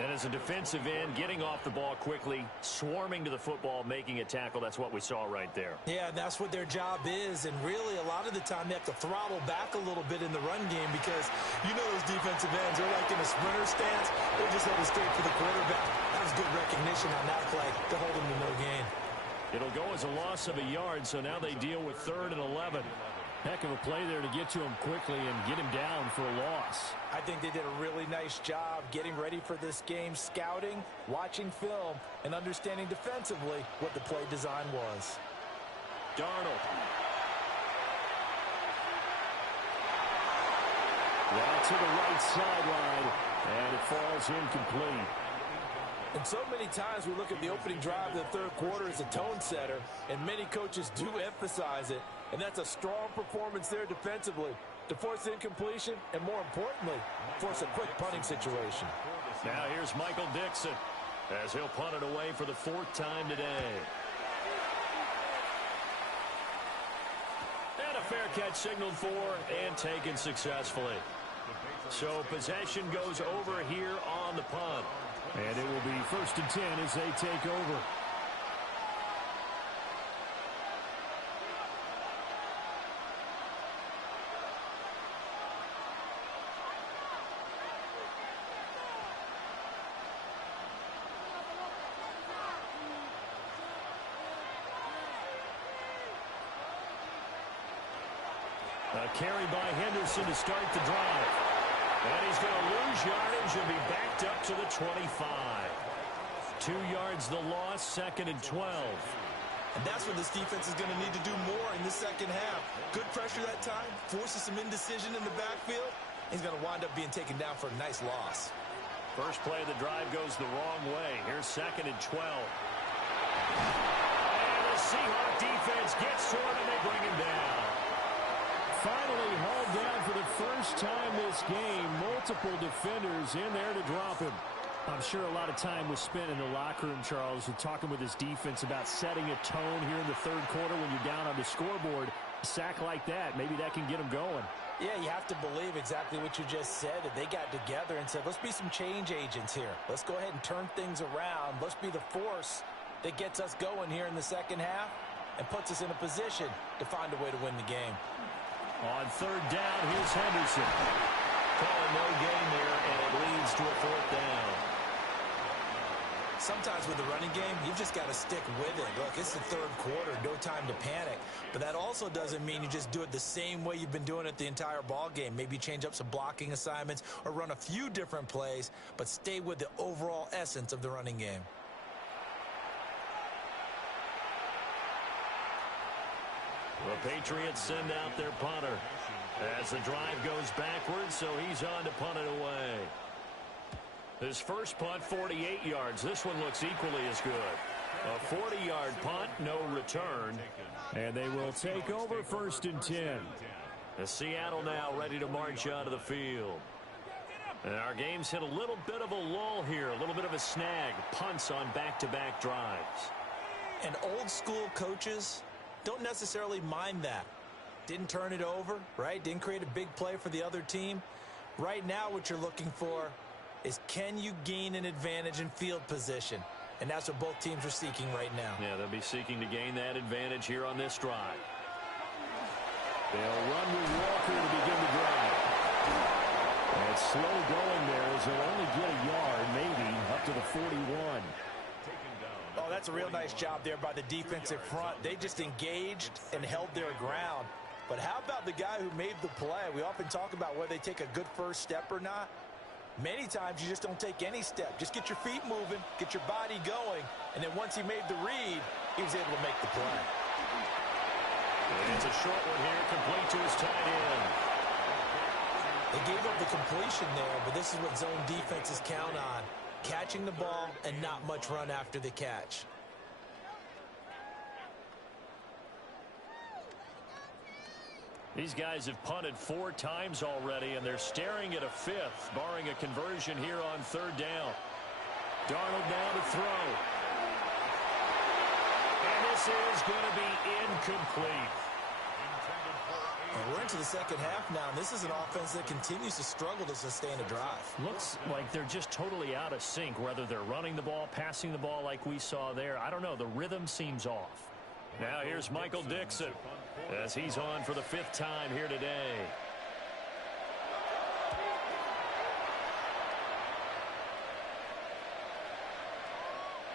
And as a defensive end, getting off the ball quickly, swarming to the football, making a tackle, that's what we saw right there. Yeah, that's what their job is, and really a lot of the time they have to throttle back a little bit in the run game because you know those defensive ends are like in a sprinter stance. They're just headed straight for the quarterback. That was good recognition on that play to hold him to no gain. It'll go as a loss of a yard, so now they deal with 3rd and 11. Heck of a play there to get to him quickly and get him down for a loss. I think they did a really nice job getting ready for this game, scouting, watching film, and understanding defensively what the play design was. Darnold. Now to the right sideline, and it falls incomplete. And so many times we look at the opening drive of the 3rd quarter as a tone setter, and many coaches do emphasize it. And that's a strong performance there defensively to force incompletion and, more importantly, force a quick punting situation. Now here's Michael Dixon as he'll punt it away for the 4th time today. And a fair catch signaled for and taken successfully. So possession goes over here on the punt. And it will be 1st and 10 as they take over. A carry by Henderson to start the drive. And he's going to lose yardage and be backed up to the 25. 2 yards the loss, 2nd and 12. And that's what this defense is going to need to do more in the second half. Good pressure that time, forces some indecision in the backfield. He's going to wind up being taken down for a nice loss. First play of the drive goes the wrong way. Here's 2nd and 12. And the Seahawks defense gets to him and they bring him down. Finally hauled down for the first time this game. Multiple defenders in there to drop him. I'm sure a lot of time was spent in the locker room, Charles, and talking with his defense about setting a tone here in the third quarter when you're down on the scoreboard. A sack like that, maybe that can get them going. Yeah, you have to believe exactly what you just said, that they got together and said, let's be some change agents here. Let's go ahead and turn things around. Let's be the force that gets us going here in the second half and puts us in a position to find a way to win the game. On 3rd down, here's Henderson. Calling no gain there, and it leads to a 4th down. Sometimes with the running game, you've just got to stick with it. Look, it's the third quarter, no time to panic. But that also doesn't mean you just do it the same way you've been doing it the entire ball game. Maybe change up some blocking assignments or run a few different plays, but stay with the overall essence of the running game. The Patriots send out their punter as the drive goes backwards, so he's on to punt it away. His first punt, 48 yards. This one looks equally as good. A 40-yard punt, no return. And they will take over 1st and 10. The Seattle now ready to march out of the field. And our game's hit a little bit of a lull here, a little bit of a snag. Punts on back-to-back drives. And old-school coaches don't necessarily mind that. Didn't turn it over, right? Didn't create a big play for the other team. Right now what you're looking for is, can you gain an advantage in field position? And that's what both teams are seeking right now. Yeah, they'll be seeking to gain that advantage here on this drive. They'll run with Walker to begin the drive. And it's slow going there as they'll only get a yard, maybe, up to the 41. Oh, that's a real nice job there by the defensive front. They just engaged and held their ground. But how about the guy who made the play? We often talk about whether they take a good first step or not. Many times you just don't take any step. Just get your feet moving, get your body going, and then once he made the read, he was able to make the play. And it's a short one here, complete to his tight end. They gave up the completion there, but this is what zone defenses count on. Catching the ball and not much run after the catch. These guys have punted 4 times already, and they're staring at a 5th, barring a conversion here on 3rd down. Darnold now to throw. And this is going to be incomplete. And we're into the second half now, and this is an offense that continues to struggle to sustain a drive. Looks like they're just totally out of sync, whether they're running the ball, passing the ball like we saw there. I don't know. The rhythm seems off. Now here's Michael Dixon as he's on for the 5th time here today.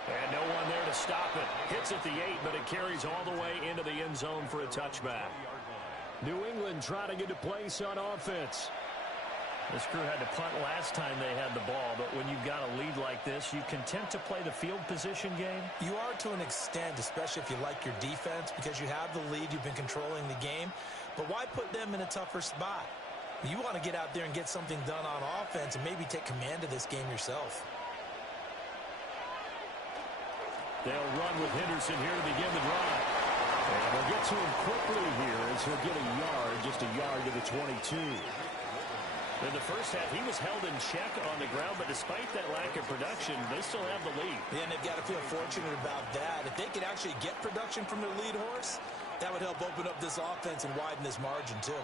And no one there to stop it. Hits at the 8, but it carries all the way into the end zone for a touchback. New England trying to get a place on offense. This crew had to punt last time they had the ball, but when you've got a lead like this, you content to play the field position game? You are to an extent, especially if you like your defense, because you have the lead, you've been controlling the game. But why put them in a tougher spot? You want to get out there and get something done on offense and maybe take command of this game yourself. They'll run with Henderson here to begin the drive. And they'll get to him quickly here as he'll get a yard, just a yard to the 22. In the first half, he was held in check on the ground, but despite that lack of production, they still have the lead. Yeah, and they've got to feel fortunate about that. If they could actually get production from their lead horse, that would help open up this offense and widen this margin, too.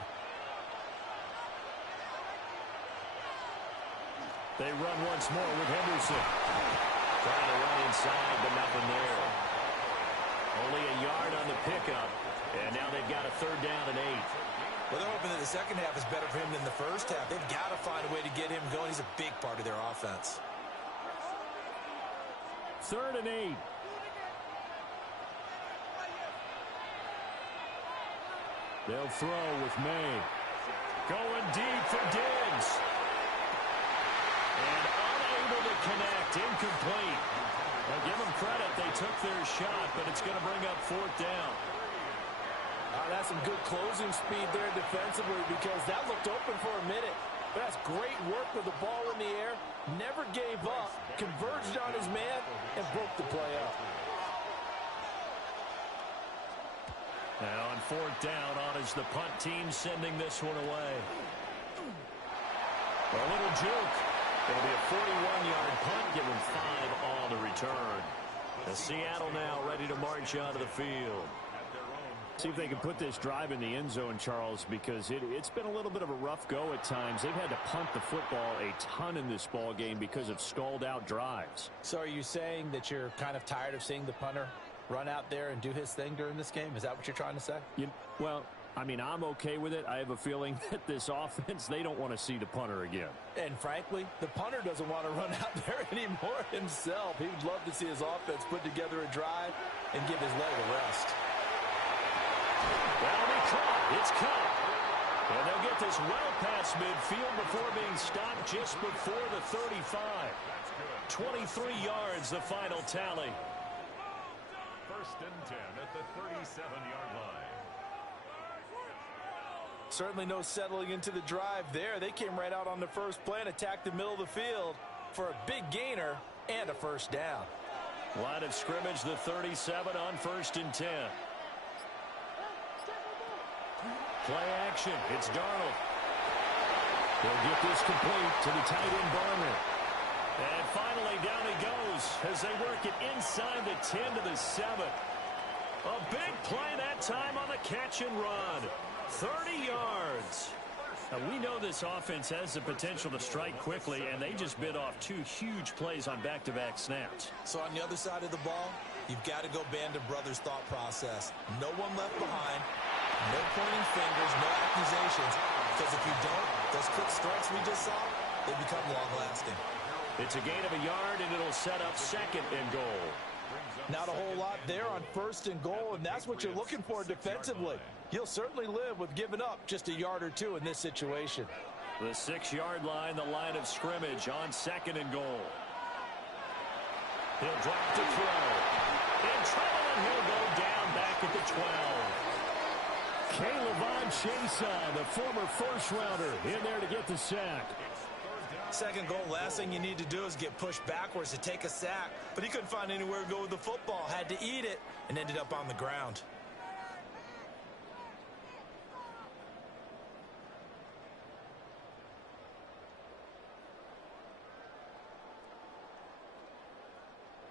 They run once more with Henderson. Trying to run inside, but nothing there. Only a yard on the pickup, and now they've got a 3rd down and 8. Well, they're hoping that the second half is better for him than the first half. They've got to find a way to get him going. He's a big part of their offense. 3rd and 8. They'll throw with May. Going deep for Diggs. And unable to connect. Incomplete. Now give them credit. They took their shot, but it's going to bring up 4th down. That's some good closing speed there defensively because that looked open for a minute. But that's great work with the ball in the air. Never gave up. Converged on his man and broke the play up. Now on 4th down, on is the punt team sending this one away. A little juke. It'll be a 41-yard punt. Give him 5 on the return. The Seattle now ready to march onto the field. See if they can put this drive in the end zone, Charles, because it's been a little bit of a rough go at times. They've had to punt the football a ton in this ball game because of stalled-out drives. So are you saying that you're kind of tired of seeing the punter run out there and do his thing during this game? Is that what you're trying to say? Well, I mean, I'm okay with it. I have a feeling that this offense, they don't want to see the punter again. And frankly, the punter doesn't want to run out there anymore himself. He would love to see his offense put together a drive and give his leg a rest. That'll be caught. It's caught. And they'll get this well past midfield before being stopped just before the 35. 23 yards, the final tally. 1st and 10 at the 37-yard line. Certainly no settling into the drive there. They came right out on the first play and attacked the middle of the field for a big gainer and a 1st down. Line of scrimmage, the 37 on 1st and 10. Play action. It's Darnold. He'll get this complete to the tight end Barner. And finally down he goes as they work it inside the 10 to the 7. A big play that time on the catch and run. 30 yards. Now, we know this offense has the potential to strike quickly, and they just bit off 2 huge plays on back-to-back snaps. So on the other side of the ball, you've got to go Band of Brothers thought process. No one left behind. No pointing fingers, no accusations. Because if you don't, those quick strikes we just saw, they become long-lasting. It's a gain of a yard, and it'll set up 2nd and goal. Not a whole lot there on 1st and goal, and that's what you're looking for defensively. You'll certainly live with giving up just a yard or 2 in this situation. The 6-yard line, the line of scrimmage on 2nd and goal. He'll drop to throw. In trouble, and he'll go down back at the 12. Caleb Chason, the former first-rounder, in there to get the sack. 2nd goal, last thing you need to do is get pushed backwards to take a sack. But he couldn't find anywhere to go with the football. Had to eat it and ended up on the ground.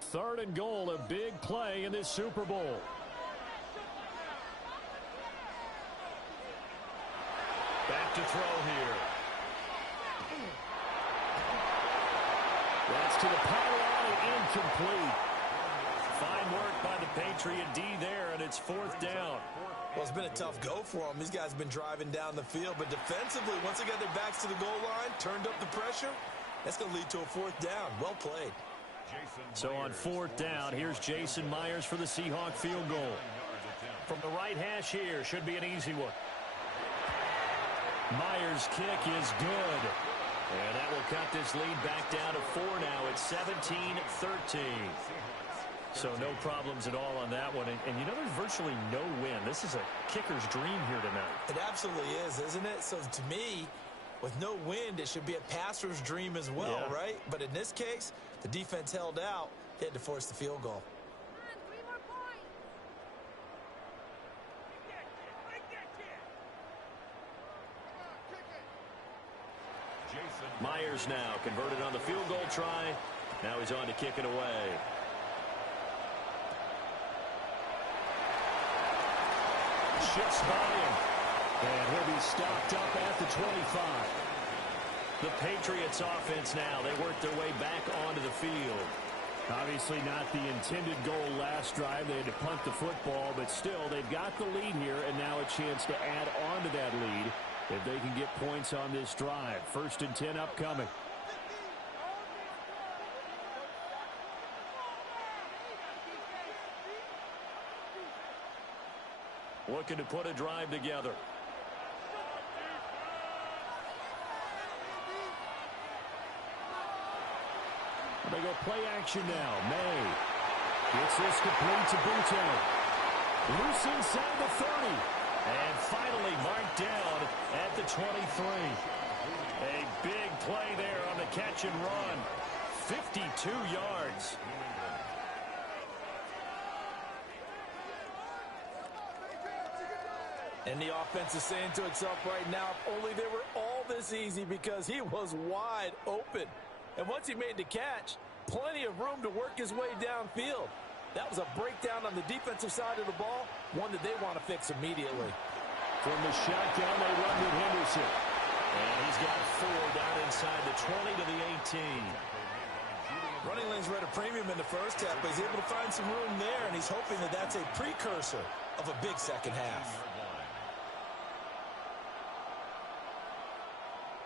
Third and goal, a big play in this Super Bowl. Back to throw here. That's to the pylon, incomplete. Fine work by the Patriot D there, and it's 4th down. Well, it's been a tough go for them. These guys have been driving down the field, but defensively, once they got their backs to the goal line, turned up the pressure, that's going to lead to a 4th down. Well played. So on 4th down, here's Jason Myers for the Seahawk field goal. From the right hash here, should be an easy one. Myers' kick is good. And that will cut this lead back down to 4 now. It's 17-13. So no problems at all on that one. And you know, there's virtually no win. This is a kicker's dream here tonight. It absolutely is, isn't it? So to me, with no wind, it should be a passer's dream as well, yeah. Right? But in this case, the defense held out. They had to force the field goal. Myers now converted on the field goal try. Now he's on to kick it away. Shifts by him. And he'll be stopped up at the 25. The Patriots offense now. They work their way back onto the field. Obviously not the intended goal last drive. They had to punt the football, but still they've got the lead here, and now a chance to add on to that lead if they can get points on this drive. 1st and 10 upcoming. Looking to put a drive together. They go play action now. May gets this complete to Buto. Loose inside the 30. And finally marked down at the 23. A big play there on the catch and run. 52 yards. And the offense is saying to itself right now, if only they were all this easy, because he was wide open. And once he made the catch, plenty of room to work his way downfield. That was a breakdown on the defensive side of the ball, one that they want to fix immediately. From the shotgun, they run with Henderson. And he's got 4 down inside the 20 to the 18. Running lanes were at a premium in the first half, but he's able to find some room there, and he's hoping that that's a precursor of a big second half.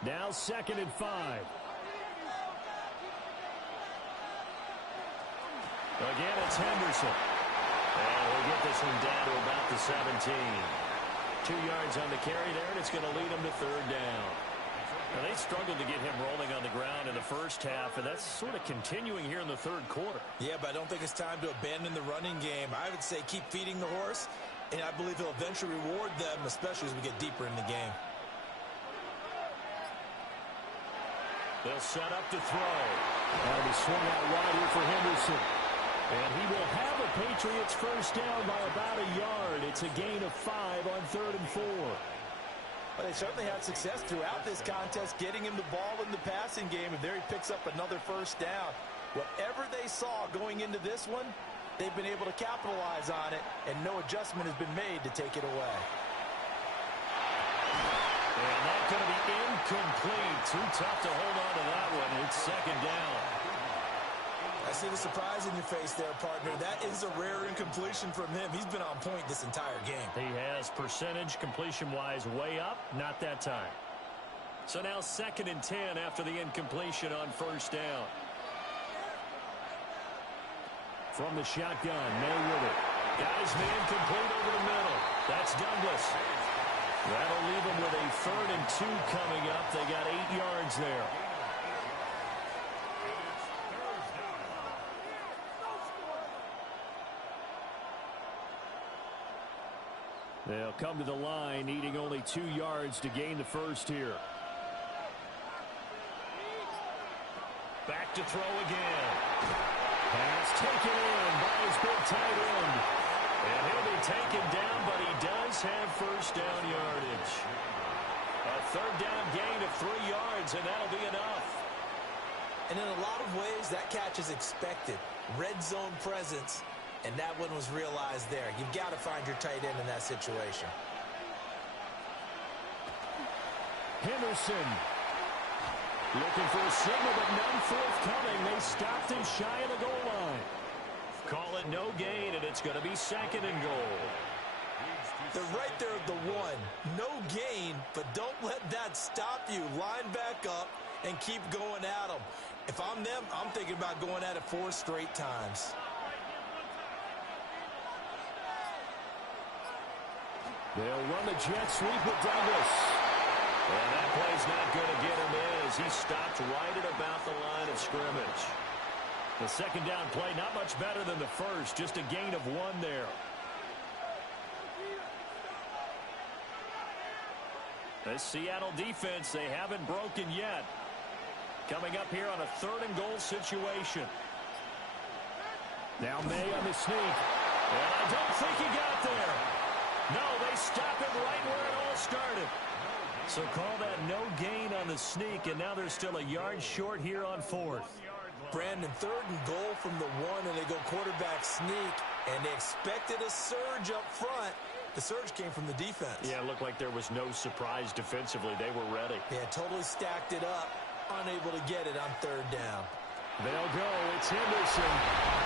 Now 2nd and 5. Again, it's Henderson. And we'll get this one down to about the 17. 2 yards on the carry there, and it's going to lead them to 3rd down. Now, they struggled to get him rolling on the ground in the first half, and that's sort of continuing here in the 3rd quarter. Yeah, but I don't think it's time to abandon the running game. I would say keep feeding the horse, and I believe he'll eventually reward them, especially as we get deeper in the game. They'll set up to throw. That'll be swung out wide here for Henderson. And he will have a Patriots first down by about a yard. It's a gain of 5 on 3rd and 4. Well, they certainly had success throughout this contest getting him the ball in the passing game, and there he picks up another first down. Whatever they saw going into this one, they've been able to capitalize on it, and no adjustment has been made to take it away. And that's going to be incomplete. Too tough to hold on to that one. It's 2nd down. I see the surprise in your face there, partner. That is a rare incompletion from him. He's been on point this entire game. He has percentage completion-wise way up. Not that time. So now 2nd and 10 after the incompletion on 1st down. From the shotgun, May with it. Got his man complete over the middle. That's Douglas. That'll leave him with a 3rd and 2 coming up. They got 8 yards there. They'll come to the line, needing only 2 yards to gain the first here. Back to throw again. Pass taken in by his big tight end. And he'll be taken down, but he does have first down yardage. A 3rd down gain of 3 yards, and that'll be enough. And in a lot of ways, that catch is expected. Red zone presence. And that one was realized there. You've got to find your tight end in that situation. Henderson looking for a signal, but none forthcoming. They stopped him shy of the goal line. Call it no gain, and it's going to be 2nd and goal. They're right there at the 1. No gain, but don't let that stop you. Line back up and keep going at them. If I'm them, I'm thinking about going at it 4 straight times. They'll run the jet sweep with Douglas. And that play's not going to get him in as he stopped right at about the line of scrimmage. The 2nd down play, not much better than the first, just a gain of 1 there. This Seattle defense, they haven't broken yet. Coming up here on a 3rd and goal situation. Now May on the sneak. And I don't think he got there. No, they stop him right where it all started. So call that no gain on the sneak, and now they're still a yard short here on 4th. Brandon, 3rd and goal from the 1, and they go quarterback sneak, and they expected a surge up front. The surge came from the defense. Yeah, it looked like there was no surprise defensively. They were ready. Yeah, totally stacked it up, unable to get it on 3rd down. They'll go. It's Henderson.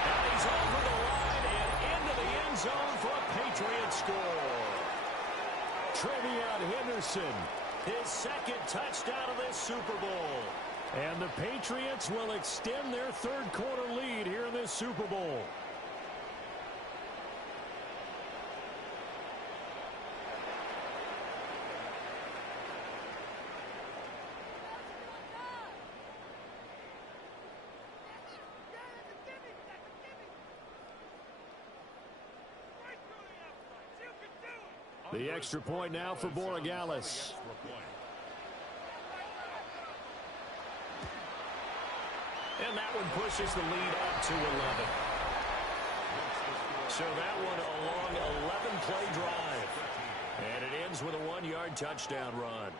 And he's over the line and into the end zone for a Patriots score. Trevion Henderson, his 2nd touchdown of this Super Bowl. And the Patriots will extend their 3rd quarter lead here in this Super Bowl. The extra point now for Borregales. And that one pushes the lead up to 11. So that one a long 11-play drive. And it ends with a 1-yard touchdown run.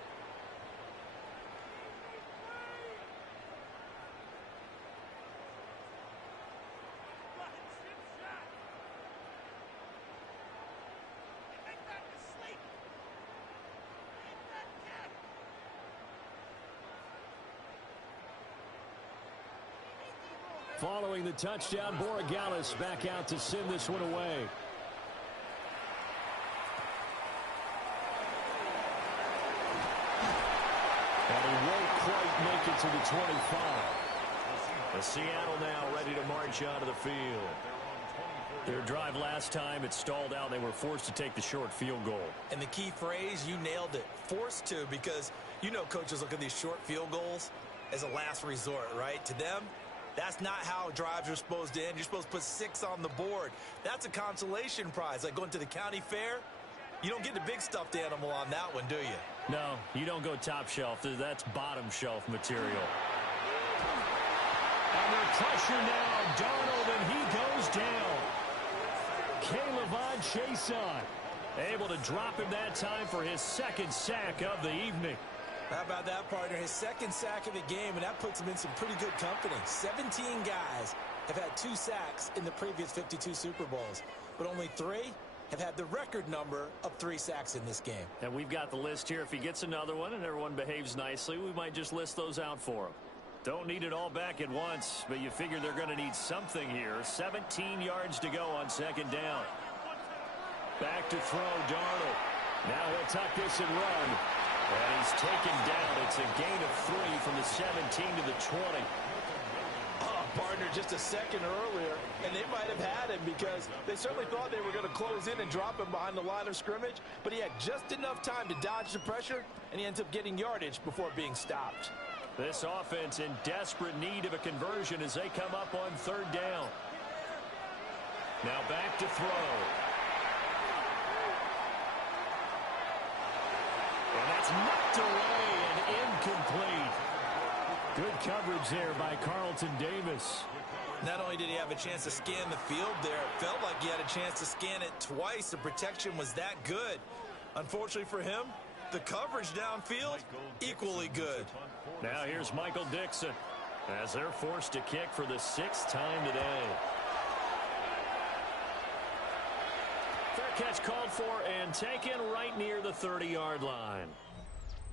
Following the touchdown, Borregales back out to send this one away. And he won't quite make it to the 25. The Seattle now ready to march out of the field. Their drive last time, it stalled out. They were forced to take the short field goal. And the key phrase, you nailed it, forced to, because you know coaches look at these short field goals as a last resort, right? To them, that's not how drives are supposed to end. You're supposed to put 6 on the board. That's a consolation prize. Like going to the county fair, you don't get the big stuffed animal on that one, do you? No, you don't go top shelf. That's bottom shelf material. Under pressure now, Darnold, and he goes down. Caleb Chason able to drop him that time for his 2nd sack of the evening. How about that, partner? His 2nd sack of the game, and that puts him in some pretty good company. 17 guys have had 2 sacks in the previous 52 Super Bowls, but only 3 have had the record number of 3 sacks in this game. And we've got the list here. If he gets another one and everyone behaves nicely, we might just list those out for him. Don't need it all back at once, but you figure they're going to need something here. 17 yards to go on 2nd down. Back to throw, Darnold. Now he'll tuck this and run. And he's taken down. It's a gain of 3 from the 17 to the 20. Oh, partner, just a second earlier, and they might have had him because they certainly thought they were going to close in and drop him behind the line of scrimmage, but he had just enough time to dodge the pressure, and he ends up getting yardage before being stopped. This offense in desperate need of a conversion as they come up on 3rd down. Now back to throw. And that's knocked away and incomplete. Good coverage there by Carlton Davis. Not only did he have a chance to scan the field there, it felt like he had a chance to scan it twice. The protection was that good. Unfortunately for him, the coverage downfield, equally good. Now here's Michael Dixon as they're forced to kick for the 6th time today. Fair catch called for and taken right near the 30-yard line.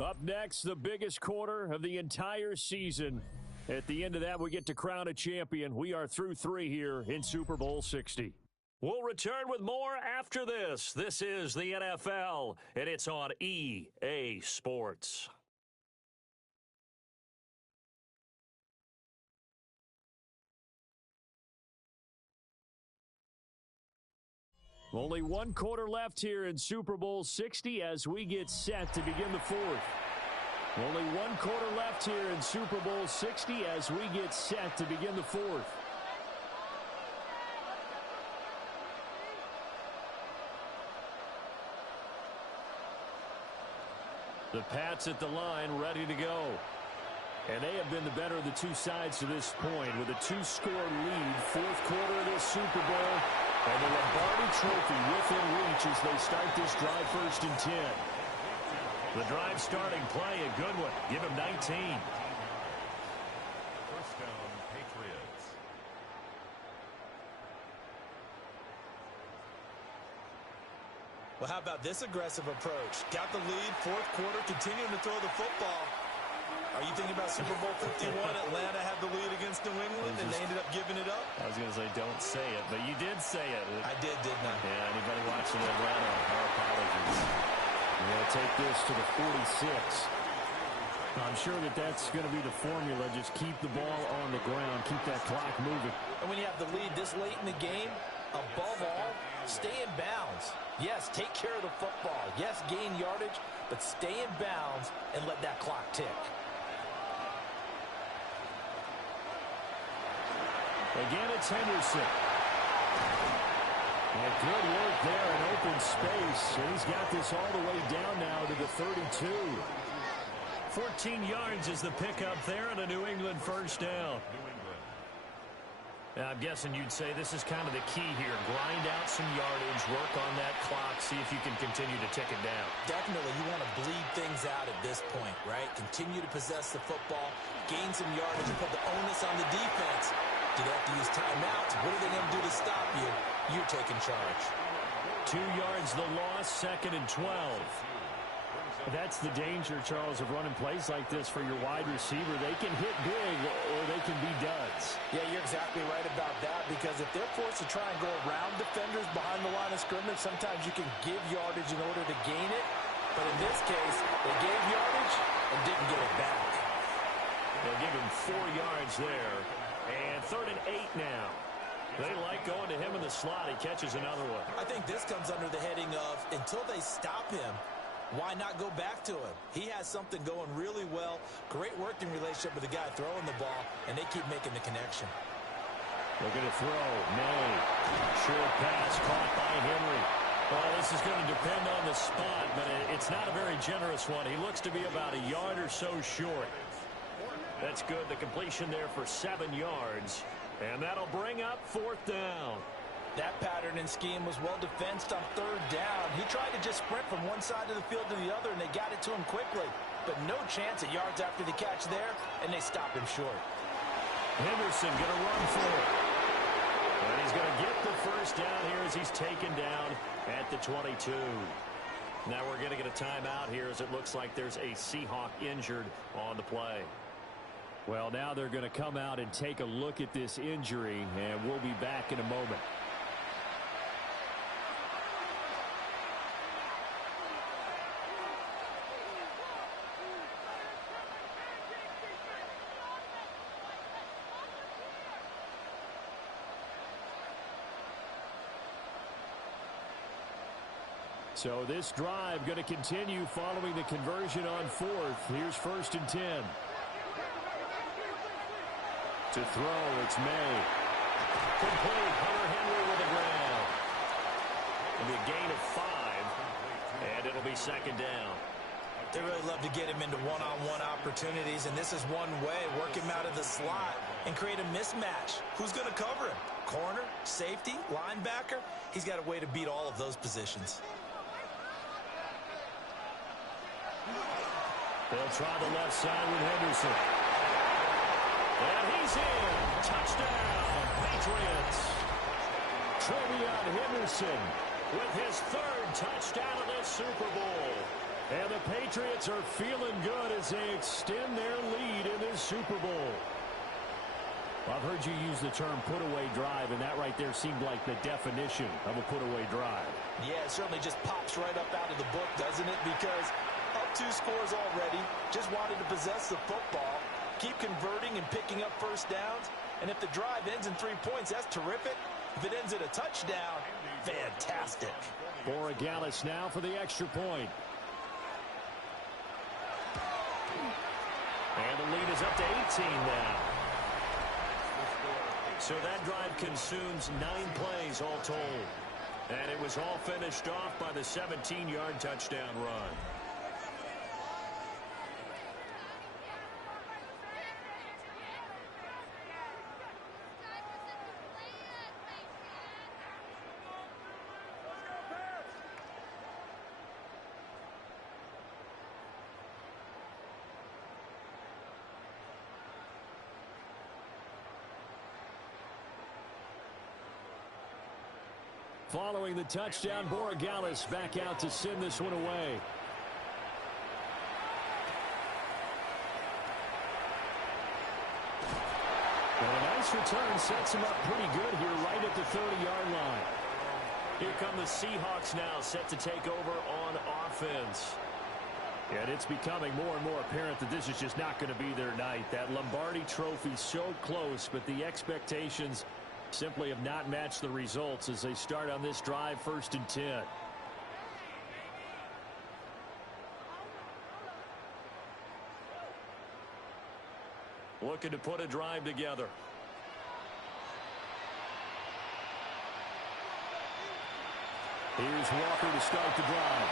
Up next, the biggest quarter of the entire season. At the end of that, we get to crown a champion. We are through 3 here in Super Bowl 60. We'll return with more after this. This is the NFL, and it's on EA Sports. Only 1 quarter left here in Super Bowl 60 as we get set to begin the 4th. Only 1 quarter left here in Super Bowl 60 as we get set to begin the 4th. The Pats at the line ready to go. And they have been the better of the 2 sides to this point with a 2-score lead, 4th quarter of this Super Bowl. And the Lombardi Trophy within reach as they start this drive 1st and 10. The drive starting play, a good one. Give him 19. First down, Patriots. Well, how about this aggressive approach? Got the lead, fourth quarter, continuing to throw the football. Are you thinking about Super Bowl 51? Atlanta had the lead against New England, and they ended up giving it up? I was going to say, don't say it, but you did say it. I did, didn't I? Yeah, anybody watching Atlanta, our apologies. We'll take this to the 46. I'm sure that that's going to be the formula. Just keep the ball on the ground. Keep that clock moving. And when you have the lead this late in the game, above all, stay in bounds. Yes, take care of the football. Yes, gain yardage, but stay in bounds and let that clock tick. Again, it's Henderson. And good work there in open space. And he's got this all the way down now to the 32. 14 yards is the pickup there and a New England first down. I'm guessing you'd say this is kind of the key here. Grind out some yardage, work on that clock, see if you can continue to tick it down. Definitely, you want to bleed things out at this point, right? Continue to possess the football, gain some yardage, and put the onus on the defense. Do they have to use timeouts? What are they going to do to stop you? You're taking charge. 2 yards the loss, 2nd and 12. That's the danger, Charles, of running plays like this for your wide receiver. They can hit big or they can be duds. Yeah, you're exactly right about that, because if they're forced to try and go around defenders behind the line of scrimmage, sometimes you can give yardage in order to gain it. But in this case, they gave yardage and didn't get it back. They'll give him 4 yards there. And 3rd and 8 now. They like going to him in the slot. He catches another one. I think this comes under the heading of, until they stop him, why not go back to him? He has something going really well. Great working relationship with the guy throwing the ball, and they keep making the connection. Looking to throw. May. Short pass caught by Henry. Well, this is going to depend on the spot, but it's not a very generous one. He looks to be about a yard or so short. That's good. The completion there for 7 yards. And that'll bring up 4th down. That pattern and scheme was well defensed on 3rd down. He tried to just sprint from one side of the field to the other, and they got it to him quickly. But no chance at yards after the catch there, and they stopped him short. Henderson going to run for it. And he's going to get the first down here as he's taken down at the 22. Now we're going to get a timeout here as it looks like there's a Seahawk injured on the play. Well, now they're going to come out and take a look at this injury, and we'll be back in a moment. So this drive going to continue following the conversion on 4th. Here's 1st and 10. To throw, it's May. Complete. Hunter Henry with a grab. It'll be a gain of 5, and it'll be 2nd down. They really love to get him into one-on-one opportunities, and this is one way. Work him out of the slot and create a mismatch. Who's going to cover him? Corner, safety, linebacker? He's got a way to beat all of those positions. They'll try the left side with Henderson. And he's in. Touchdown, Patriots. Trevion Henderson with his 3rd touchdown of the Super Bowl. And the Patriots are feeling good as they extend their lead in this Super Bowl. Well, I've heard you use the term put-away drive, and that right there seemed like the definition of a put-away drive. Yeah, it certainly just pops right up out of the book, doesn't it? Because up 2 scores already, just wanted to possess the football, keep converting and picking up first downs. And if the drive ends in 3 points, that's terrific. If it ends in a touchdown, fantastic. Borregales now for the extra point. And the lead is up to 18 now. So that drive consumes 9 plays all told. And it was all finished off by the 17-yard touchdown run. Following the touchdown, Borregales back out to send this one away. And a nice return sets him up pretty good here right at the 30-yard line. Here come the Seahawks now, set to take over on offense. And it's becoming more and more apparent that this is just not going to be their night. That Lombardi trophy so close, but the expectations simply have not matched the results as they start on this drive, 1st and 10. Looking to put a drive together. Here's Walker to start the drive.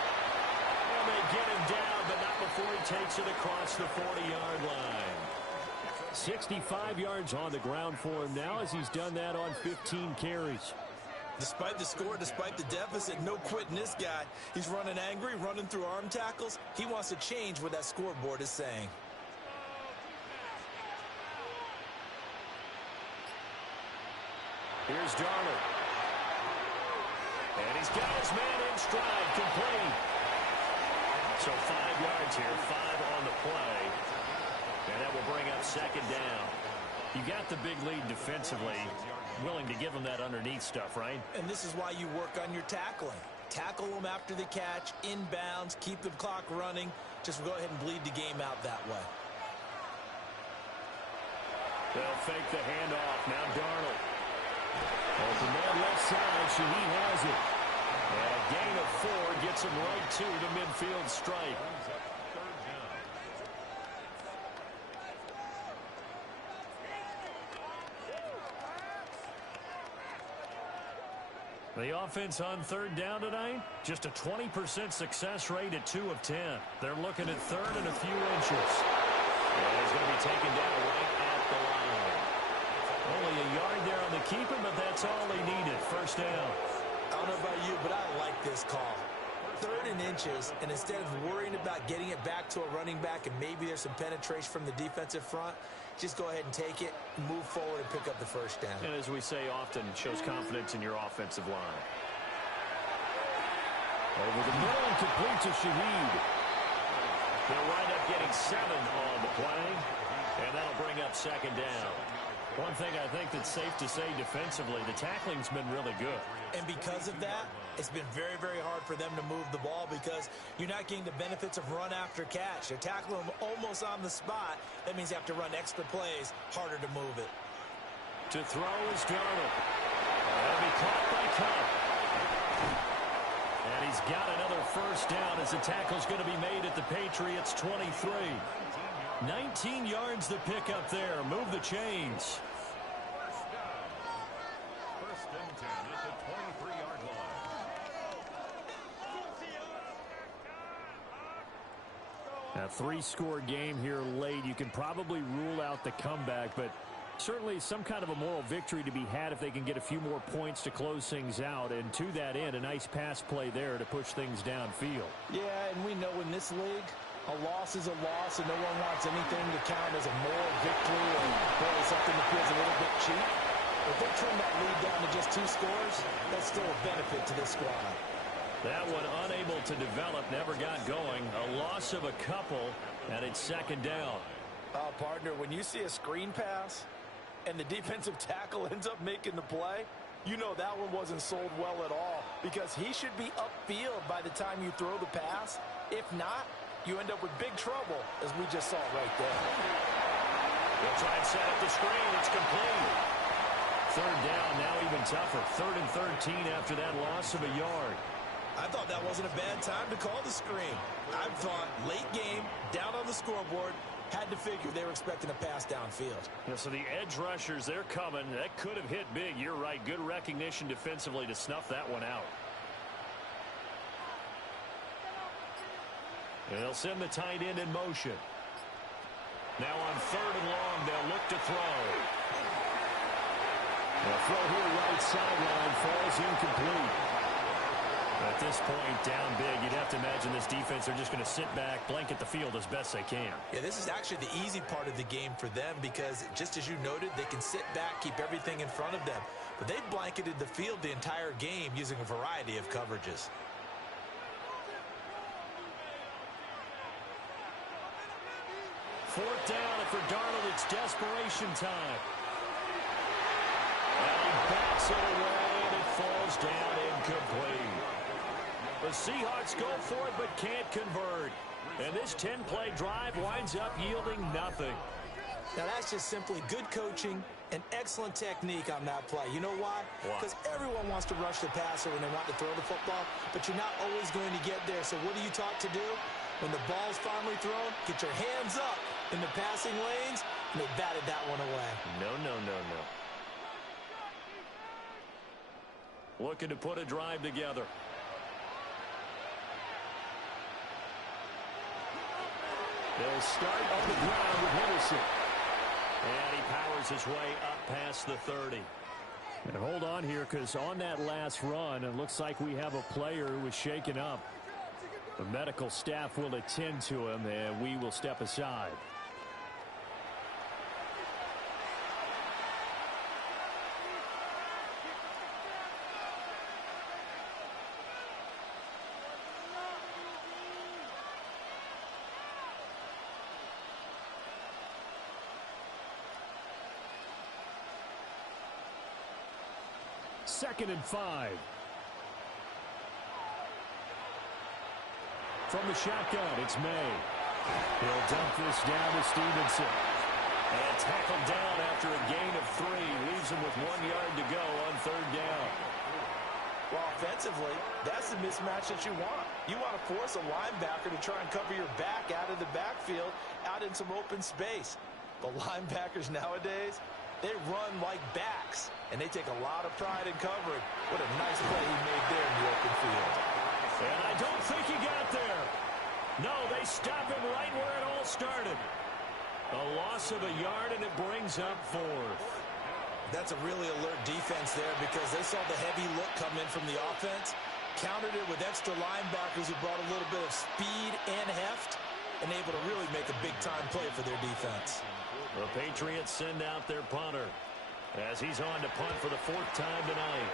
And they get him down, but not before he takes it across the 40-yard line. 65 yards on the ground for him now as he's done that on 15 carries. Despite the score, despite the deficit, no quitting this guy. He's running angry, running through arm tackles. He wants to change what that scoreboard is saying. Here's Darnold. And he's got his man in stride, complete. So 5 yards here, 5 on the play. And that will bring up 2nd down. You got the big lead defensively. Willing to give him that underneath stuff, right? And this is why you work on your tackling. Tackle them after the catch, inbounds, keep the clock running. Just go ahead and bleed the game out that way. They'll fake the handoff. Now Darnold. Open man left side. Shaheed has it. And a gain of 4 gets him right to the midfield stripe. The offense on 3rd down tonight, just a 20% success rate at 2 of 10. They're looking at 3rd and a few inches. And he's going to be taken down right at the line. Only a yard there on the keeper, but that's all they needed. 1st down. I don't know about you, but I like this call. 3rd and inches, and instead of worrying about getting it back to a running back and maybe there's some penetration from the defensive front, just go ahead and take it, move forward, and pick up the 1st down. And as we say often, shows confidence in your offensive line. Over the middle and complete to Shaheed. They'll wind up getting 7 on the play, and that'll bring up 2nd down. One thing I think that's safe to say defensively, the tackling's been really good. And because of that, it's been very, very hard for them to move the ball because you're not getting the benefits of run after catch. They're tackling them almost on the spot. That means you have to run extra plays, harder to move it. To throw is Darnold. That'll be caught by Cup. And he's got another 1st down as the tackle's going to be made at the Patriots 23. 19 yards the pick up there. Move the chains. 1st and 10 at the 23-yard line. A 3-score game here late. You can probably rule out the comeback, but certainly some kind of a moral victory to be had if they can get a few more points to close things out. And to that end, a nice pass play there to push things downfield. Yeah, and we know in this league, a loss is a loss, and no one wants anything to count as a moral victory or something that feels a little bit cheap. If they trim that lead down to just 2 scores, that's still a benefit to this squad. That one unable to develop, never got going. A loss of a couple, and it's 2nd down. Partner, when you see a screen pass and the defensive tackle ends up making the play, you know that one wasn't sold well at all because he should be upfield by the time you throw the pass. If not, you end up with big trouble, as we just saw right there. They'll try and set up the screen. It's complete. 3rd down, now even tougher. 3rd and 13 after that loss of a yard. I thought that wasn't a bad time to call the screen. I thought late game, down on the scoreboard, had to figure they were expecting a pass downfield. Yeah, so the edge rushers, they're coming. That could have hit big. You're right. Good recognition defensively to snuff that one out. And they'll send the tight end in motion. Now on 3rd and long, they'll look to throw. The throw here right sideline falls incomplete. At this point, down big, you'd have to imagine this defense, they're just going to sit back, blanket the field as best they can. Yeah, this is actually the easy part of the game for them because, just as you noted, they can sit back, keep everything in front of them. but they've blanketed the field the entire game using a variety of coverages. Fourth down, and for Darnold, it's desperation time. And he backs it away, and it falls down incomplete. The Seahawks go for it, but can't convert. And this 10-play drive winds up yielding nothing. Now, that's just simply good coaching and excellent technique on that play. You know why? Because everyone wants to rush the passer when they want to throw the football, but you're not always going to get there. So what are you taught to do? When the ball's finally thrown, get your hands up in the passing lanes, and they batted that one away. No. Looking to put a drive together. They'll start on the ground with Henderson. And he powers his way up past the 30. And hold on here, because on that last run, it looks like we have a player who was shaken up. The medical staff will attend to him, and we will step aside. Second and 5. From the shotgun, it's May. He'll dump this down to Stevenson. And tackled down after a gain of 3. Leaves him with 1 yard to go on third down. Well, offensively, that's the mismatch that you want. You want to force a linebacker to try and cover your back out of the backfield, out in some open space. But linebackers nowadays, they run like backs, and they take a lot of pride in covering. What a nice play he made there in the open field. And I don't think he got there. No, they stop him right where it all started. A loss of a yard, and it brings up 4th. That's a really alert defense there because they saw the heavy look come in from the offense, countered it with extra linebackers who brought a little bit of speed and heft, and able to really make a big-time play for their defense. The Patriots send out their punter as he's on to punt for the 4th time tonight.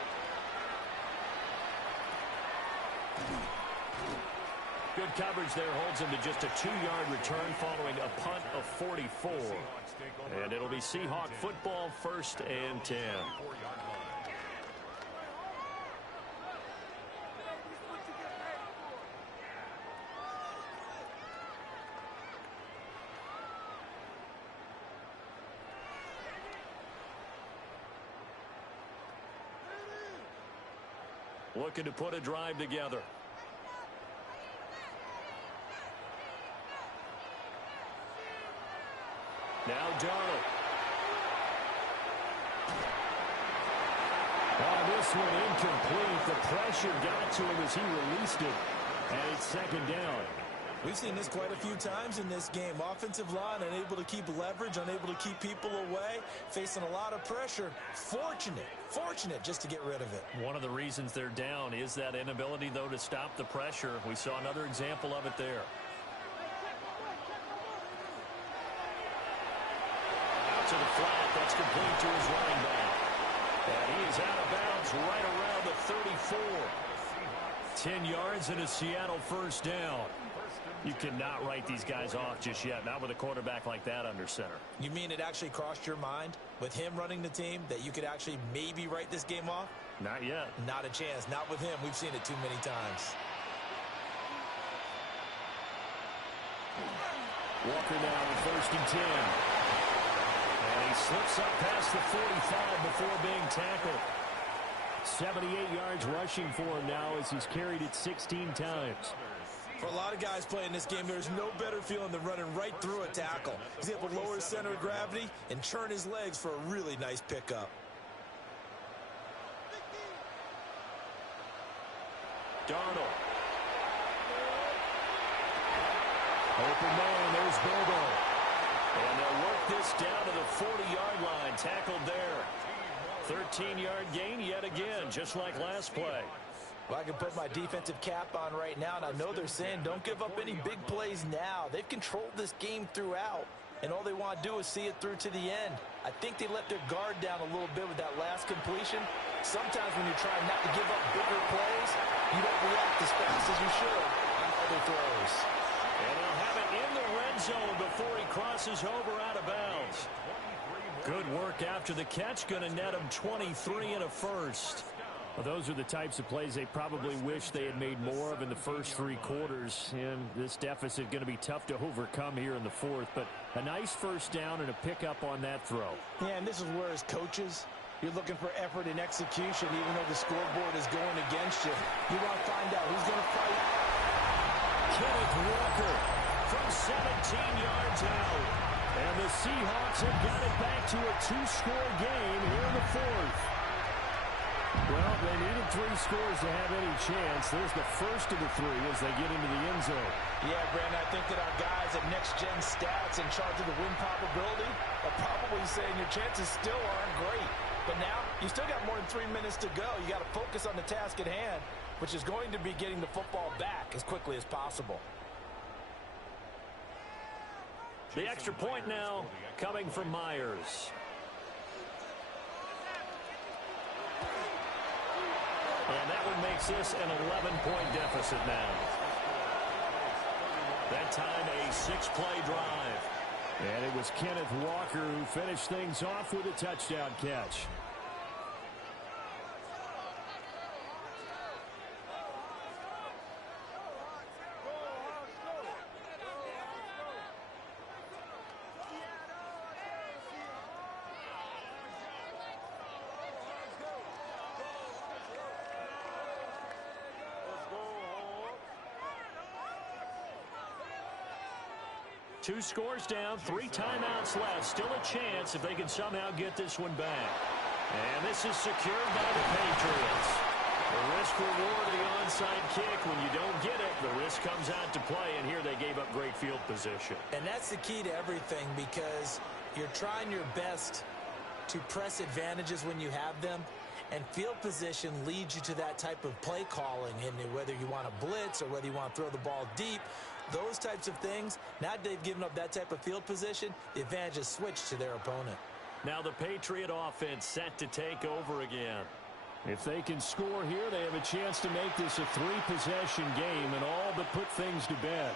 Good coverage there holds him to just a 2-yard return following a punt of 44. And it'll be Seahawk football, 1st and 10. Looking to put a drive together. Now Darnold. This one incomplete. The pressure got to him as he released it. And it's 2nd down. We've seen this quite a few times in this game. Offensive line unable to keep leverage, unable to keep people away, facing a lot of pressure. Fortunate just to get rid of it. One of the reasons they're down is that inability, though, to stop the pressure. We saw another example of it there. Out to the flat. That's complete to his running back. And he is out of bounds right around the 34. 10 yards and a Seattle 1st down. You cannot write these guys off just yet, not with a quarterback like that under center. You mean it actually crossed your mind with him running the team that you could actually maybe write this game off? Not yet. Not a chance. Not with him. We've seen it too many times. Walker now with 1st and 10. And he slips up past the 45 before being tackled. 78 yards rushing for him now as he's carried it 16 times. For a lot of guys playing this game, there's no better feeling than running right through a tackle. He's able to lower his center of gravity and churn his legs for a really nice pickup. Darnold. Open man, there's Bobo. And they'll work this down to the 40-yard line. Tackled there. 13-yard gain yet again, just like last play. Well, I can put my defensive cap on right now, and I know they're saying don't give up any big plays now. They've controlled this game throughout, and all they want to do is see it through to the end. I think they let their guard down a little bit with that last completion. Sometimes when you're trying not to give up bigger plays, you don't react as fast as you should on other throws. And he'll have it in the red zone before he crosses over out of bounds. Good work after the catch. Going to net him 23 and a first. Well, those are the types of plays they probably wish they had made more of in the first 3 quarters. And this deficit going to be tough to overcome here in the fourth. But a nice first down and a pickup on that throw. Yeah, and this is where as coaches, you're looking for effort and execution, even though the scoreboard is going against you. You want to find out who's going to fight. Kenneth Walker from 17 yards out. And the Seahawks have got it back to a 2-score game here in the fourth. Well, they needed 3 scores to have any chance. There's the first of the 3 as they get into the end zone. Yeah, Brandon, I think that our guys at Next Gen Stats in charge of the win probability are probably saying your chances still aren't great. But now, you still got more than 3 minutes to go. You got to focus on the task at hand, which is going to be getting the football back as quickly as possible. The extra point now coming from Myers. And that one makes this an 11-point deficit now. That time a 6-play drive. And it was Kenneth Walker who finished things off with a touchdown catch. Two scores down, 3 timeouts left. Still a chance if they can somehow get this one back. And this is secured by the Patriots. The risk reward of the onside kick. When you don't get it, the risk comes out to play, and here they gave up great field position. And that's the key to everything, because you're trying your best to press advantages when you have them, and field position leads you to that type of play calling. And whether you want to blitz or whether you want to throw the ball deep, those types of things, now they've given up that type of field position, the advantage is switched to their opponent. Now the Patriot offense set to take over again. If they can score here, they have a chance to make this a 3-possession game and all but put things to bed.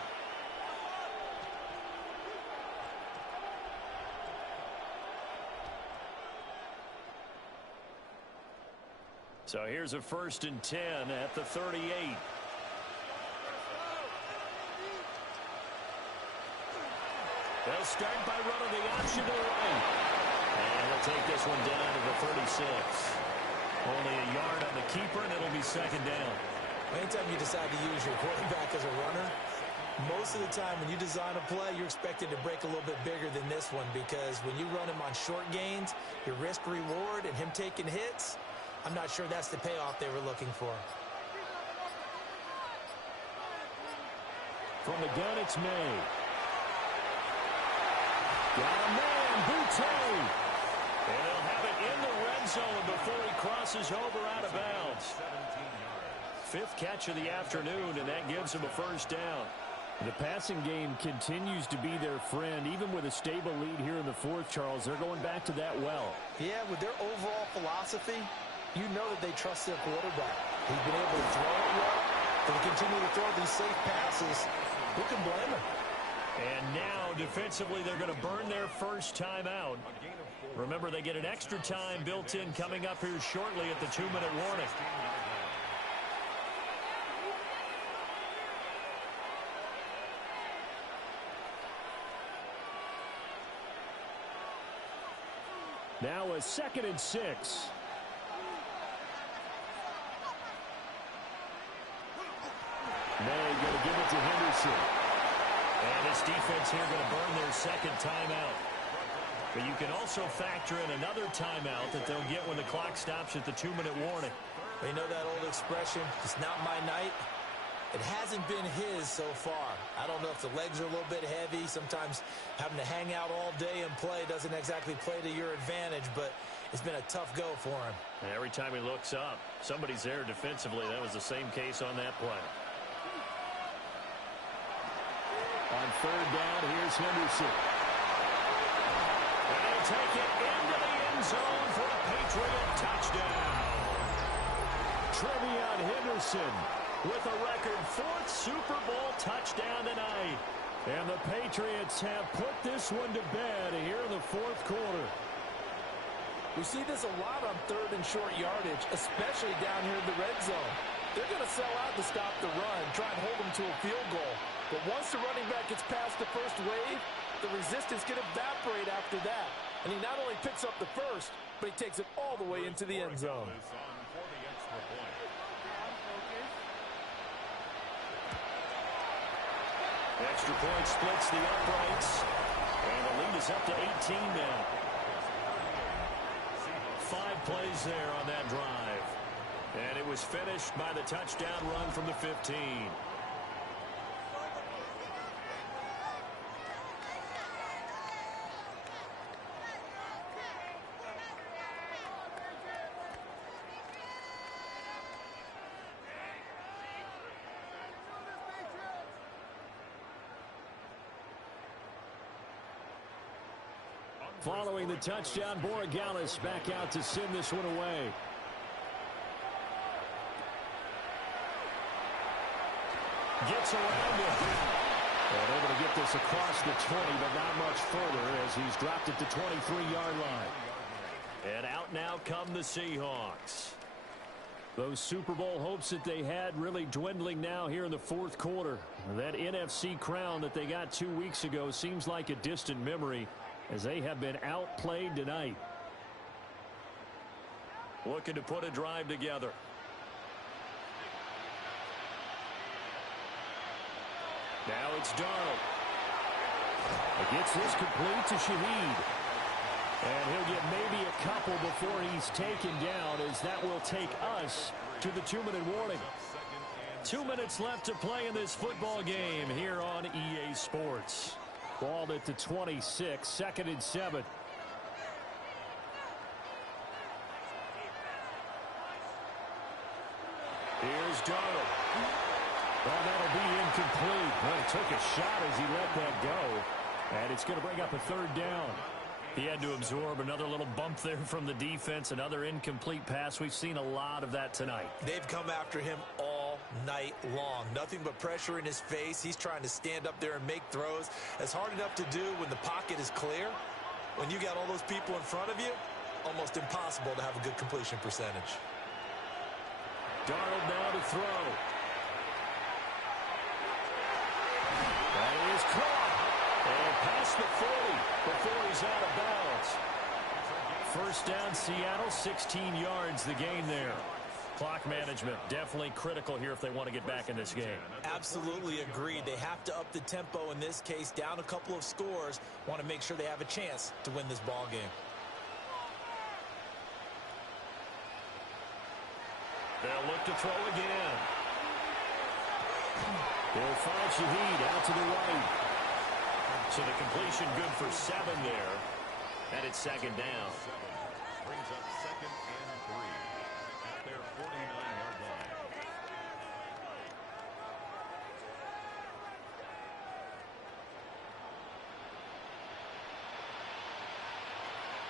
So here's a 1st and 10 at the 38. They'll start by running the option to the right. And they'll take this one down to the 36. Only a yard on the keeper, and it'll be 2nd down. Anytime you decide to use your quarterback as a runner, most of the time when you design a play, you're expected to break a little bit bigger than this one, because when you run him on short gains, your risk-reward and him taking hits, I'm not sure that's the payoff they were looking for. From the gun, it's May. Got a man, Boutte. And he'll have it in the red zone before he crosses over out of bounds. 5th catch of the afternoon, and that gives him a 1st down. The passing game continues to be their friend. Even with a stable lead here in the 4th, Charles, they're going back to that well. Yeah, with their overall philosophy, you know that they trust their quarterback. He's been able to throw it well. They continue to throw these safe passes. Who can blame him? And now, defensively, they're going to burn their first timeout. Remember, they get an extra time built in coming up here shortly at the 2-minute warning. Now a 2nd and 6. May going to give it to Henderson. And this defense here going to burn their 2nd timeout. But you can also factor in another timeout that they'll get when the clock stops at the 2-minute warning. You know that old expression, it's not my night. It hasn't been his so far. I don't know if the legs are a little bit heavy. Sometimes having to hang out all day and play doesn't exactly play to your advantage, but it's been a tough go for him. And every time he looks up, somebody's there defensively. That was the same case on that play. On 3rd down, here's Henderson. And he'll take it into the end zone for a Patriot touchdown. Trevion Henderson with a record 4th Super Bowl touchdown tonight. And the Patriots have put this one to bed here in the 4th quarter. We see this a lot on 3rd and short yardage, especially down here in the red zone. They're going to sell out to stop the run, try and hold them to a field goal. But once the running back gets past the first wave, the resistance can evaporate after that. And he not only picks up the first, but he takes it all the way into the end zone. Extra point splits the uprights. And the lead is up to 18 now. 5 plays there on that drive. And it was finished by the touchdown run from the 15. Following the touchdown, Borregales back out to send this one away. Gets around it. And able to get this across the 20, but not much further as he's dropped it to 23-yard line. And out now come the Seahawks. Those Super Bowl hopes that they had really dwindling now here in the 4th quarter. That NFC crown that they got 2 weeks ago seems like a distant memory, as they have been outplayed tonight. Looking to put a drive together. Now it's Darnold. Gets this complete to Shaheed. And he'll get maybe a couple before he's taken down, as that will take us to the 2-minute warning. 2 minutes left to play in this football game here on EA Sports. Balled at the 26, 2nd and 7. Here's Darnold. Well, that'll be incomplete. Well, he took a shot as he let that go. And it's going to bring up a 3rd down. He had to absorb another little bump there from the defense, another incomplete pass. We've seen a lot of that tonight. They've come after him all night long. Nothing but pressure in his face. He's trying to stand up there and make throws. It's hard enough to do when the pocket is clear. When you got all those people in front of you, almost impossible to have a good completion percentage. Darnold now to throw. That is caught. And past the 40 before he's out of bounds. 1st down, Seattle, 16 yards the gain there. Clock management definitely critical here if they want to get back in this game. Absolutely agreed. They have to up the tempo in this case, down a couple of scores. Want to make sure they have a chance to win this ball game. They'll look to throw again. They'll find Shaheed out to the right. So the completion good for 7 there. And it's 2nd down. Brings up 2nd and 3 at their 49-yard line.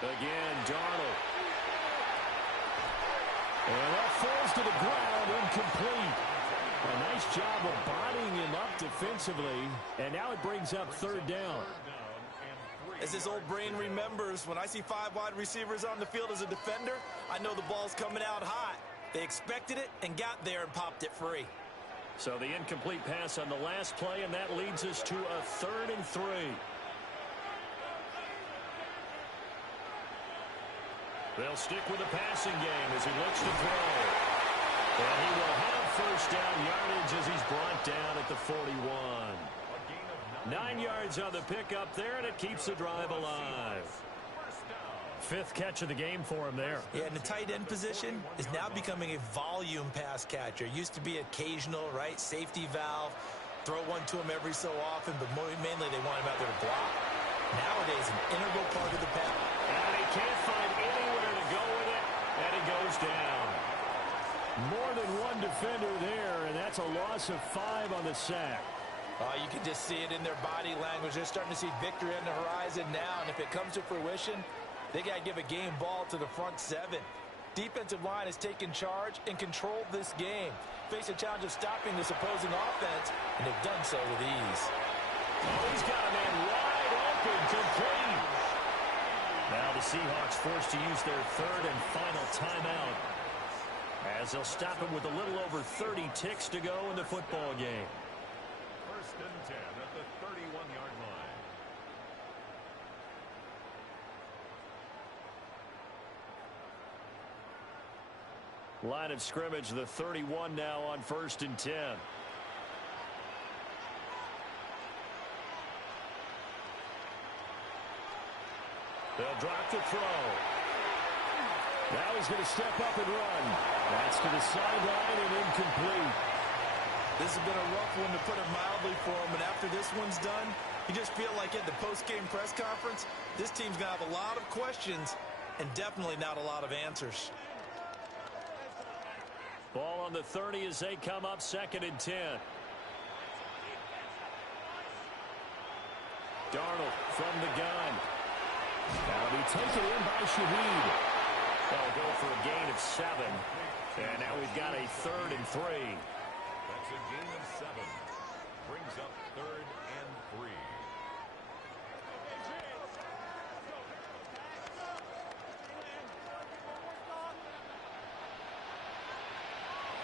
Again, Darnold. And that falls to the ground, incomplete. A nice job of bodying him up defensively. And now it brings up 3rd down. As his old brain remembers, when I see 5 wide receivers on the field as a defender, I know the ball's coming out hot. They expected it and got there and popped it free. So the incomplete pass on the last play, and that leads us to a 3rd and 3. They'll stick with the passing game as he looks to throw. And he will have 1st down yardage as he's brought down at the 41. 9 yards on the pickup there, and it keeps the drive alive. 5th catch of the game for him there. Yeah, and the tight end position is now becoming a volume pass catcher. Used to be occasional, right? Safety valve. Throw one to him every so often, but mainly they want him out there to block. Nowadays, an integral part of the pass. And he can't find anywhere to go with it, and he goes down. More than one defender there, and that's a loss of 5 on the sack. You can just see it in their body language. They're starting to see victory on the horizon now, and if it comes to fruition, They got to give a game ball to the front seven. Defensive line has taken charge and controlled this game. Face a challenge of stopping this opposing offense, and they've done so with ease. Oh, he's got a man wide open, complete. Now the Seahawks forced to use their third and final timeout, as they'll stop him with a little over 30 ticks to go in the football game. First and 10 at the 31-yard line. Line of scrimmage, the 31 now on first and 10. They'll drop the throw. Now he's going to step up and run. That's to the sideline and incomplete. This has been a rough one, to put it mildly, for him. And after this one's done, you just feel like at the post-game press conference, this team's going to have a lot of questions and definitely not a lot of answers. Ball on the 30 as they come up second and 10. Darnold from the gun. That'll be taken in by Shaheed. They'll go for a gain of 7. And now we've got a 3rd and 3. That's a gain of 7. Brings up 3rd and 3.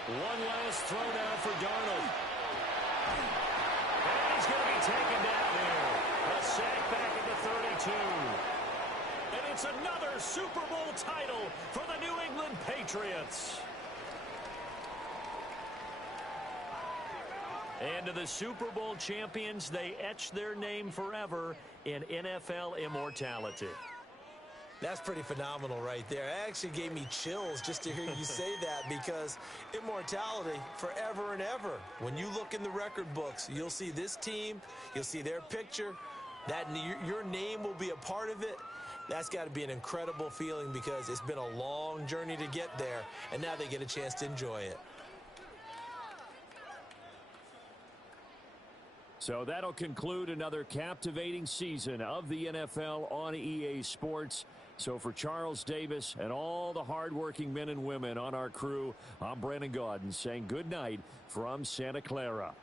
One last throw now for Darnold. And he's going to be taken down here. A sack back at the 32. And it's another Super Bowl title for the New England Patriots. And to the Super Bowl champions, they etch their name forever in NFL immortality. That's pretty phenomenal right there. It actually gave me chills just to hear you say that, because immortality forever and ever. When you look in the record books, you'll see this team, you'll see their picture, that your name will be a part of it. That's got to be an incredible feeling, because it's been a long journey to get there, and now they get a chance to enjoy it. So that'll conclude another captivating season of the NFL on EA Sports. So for Charles Davis and all the hardworking men and women on our crew, I'm Brandon Gaudin saying good night from Santa Clara.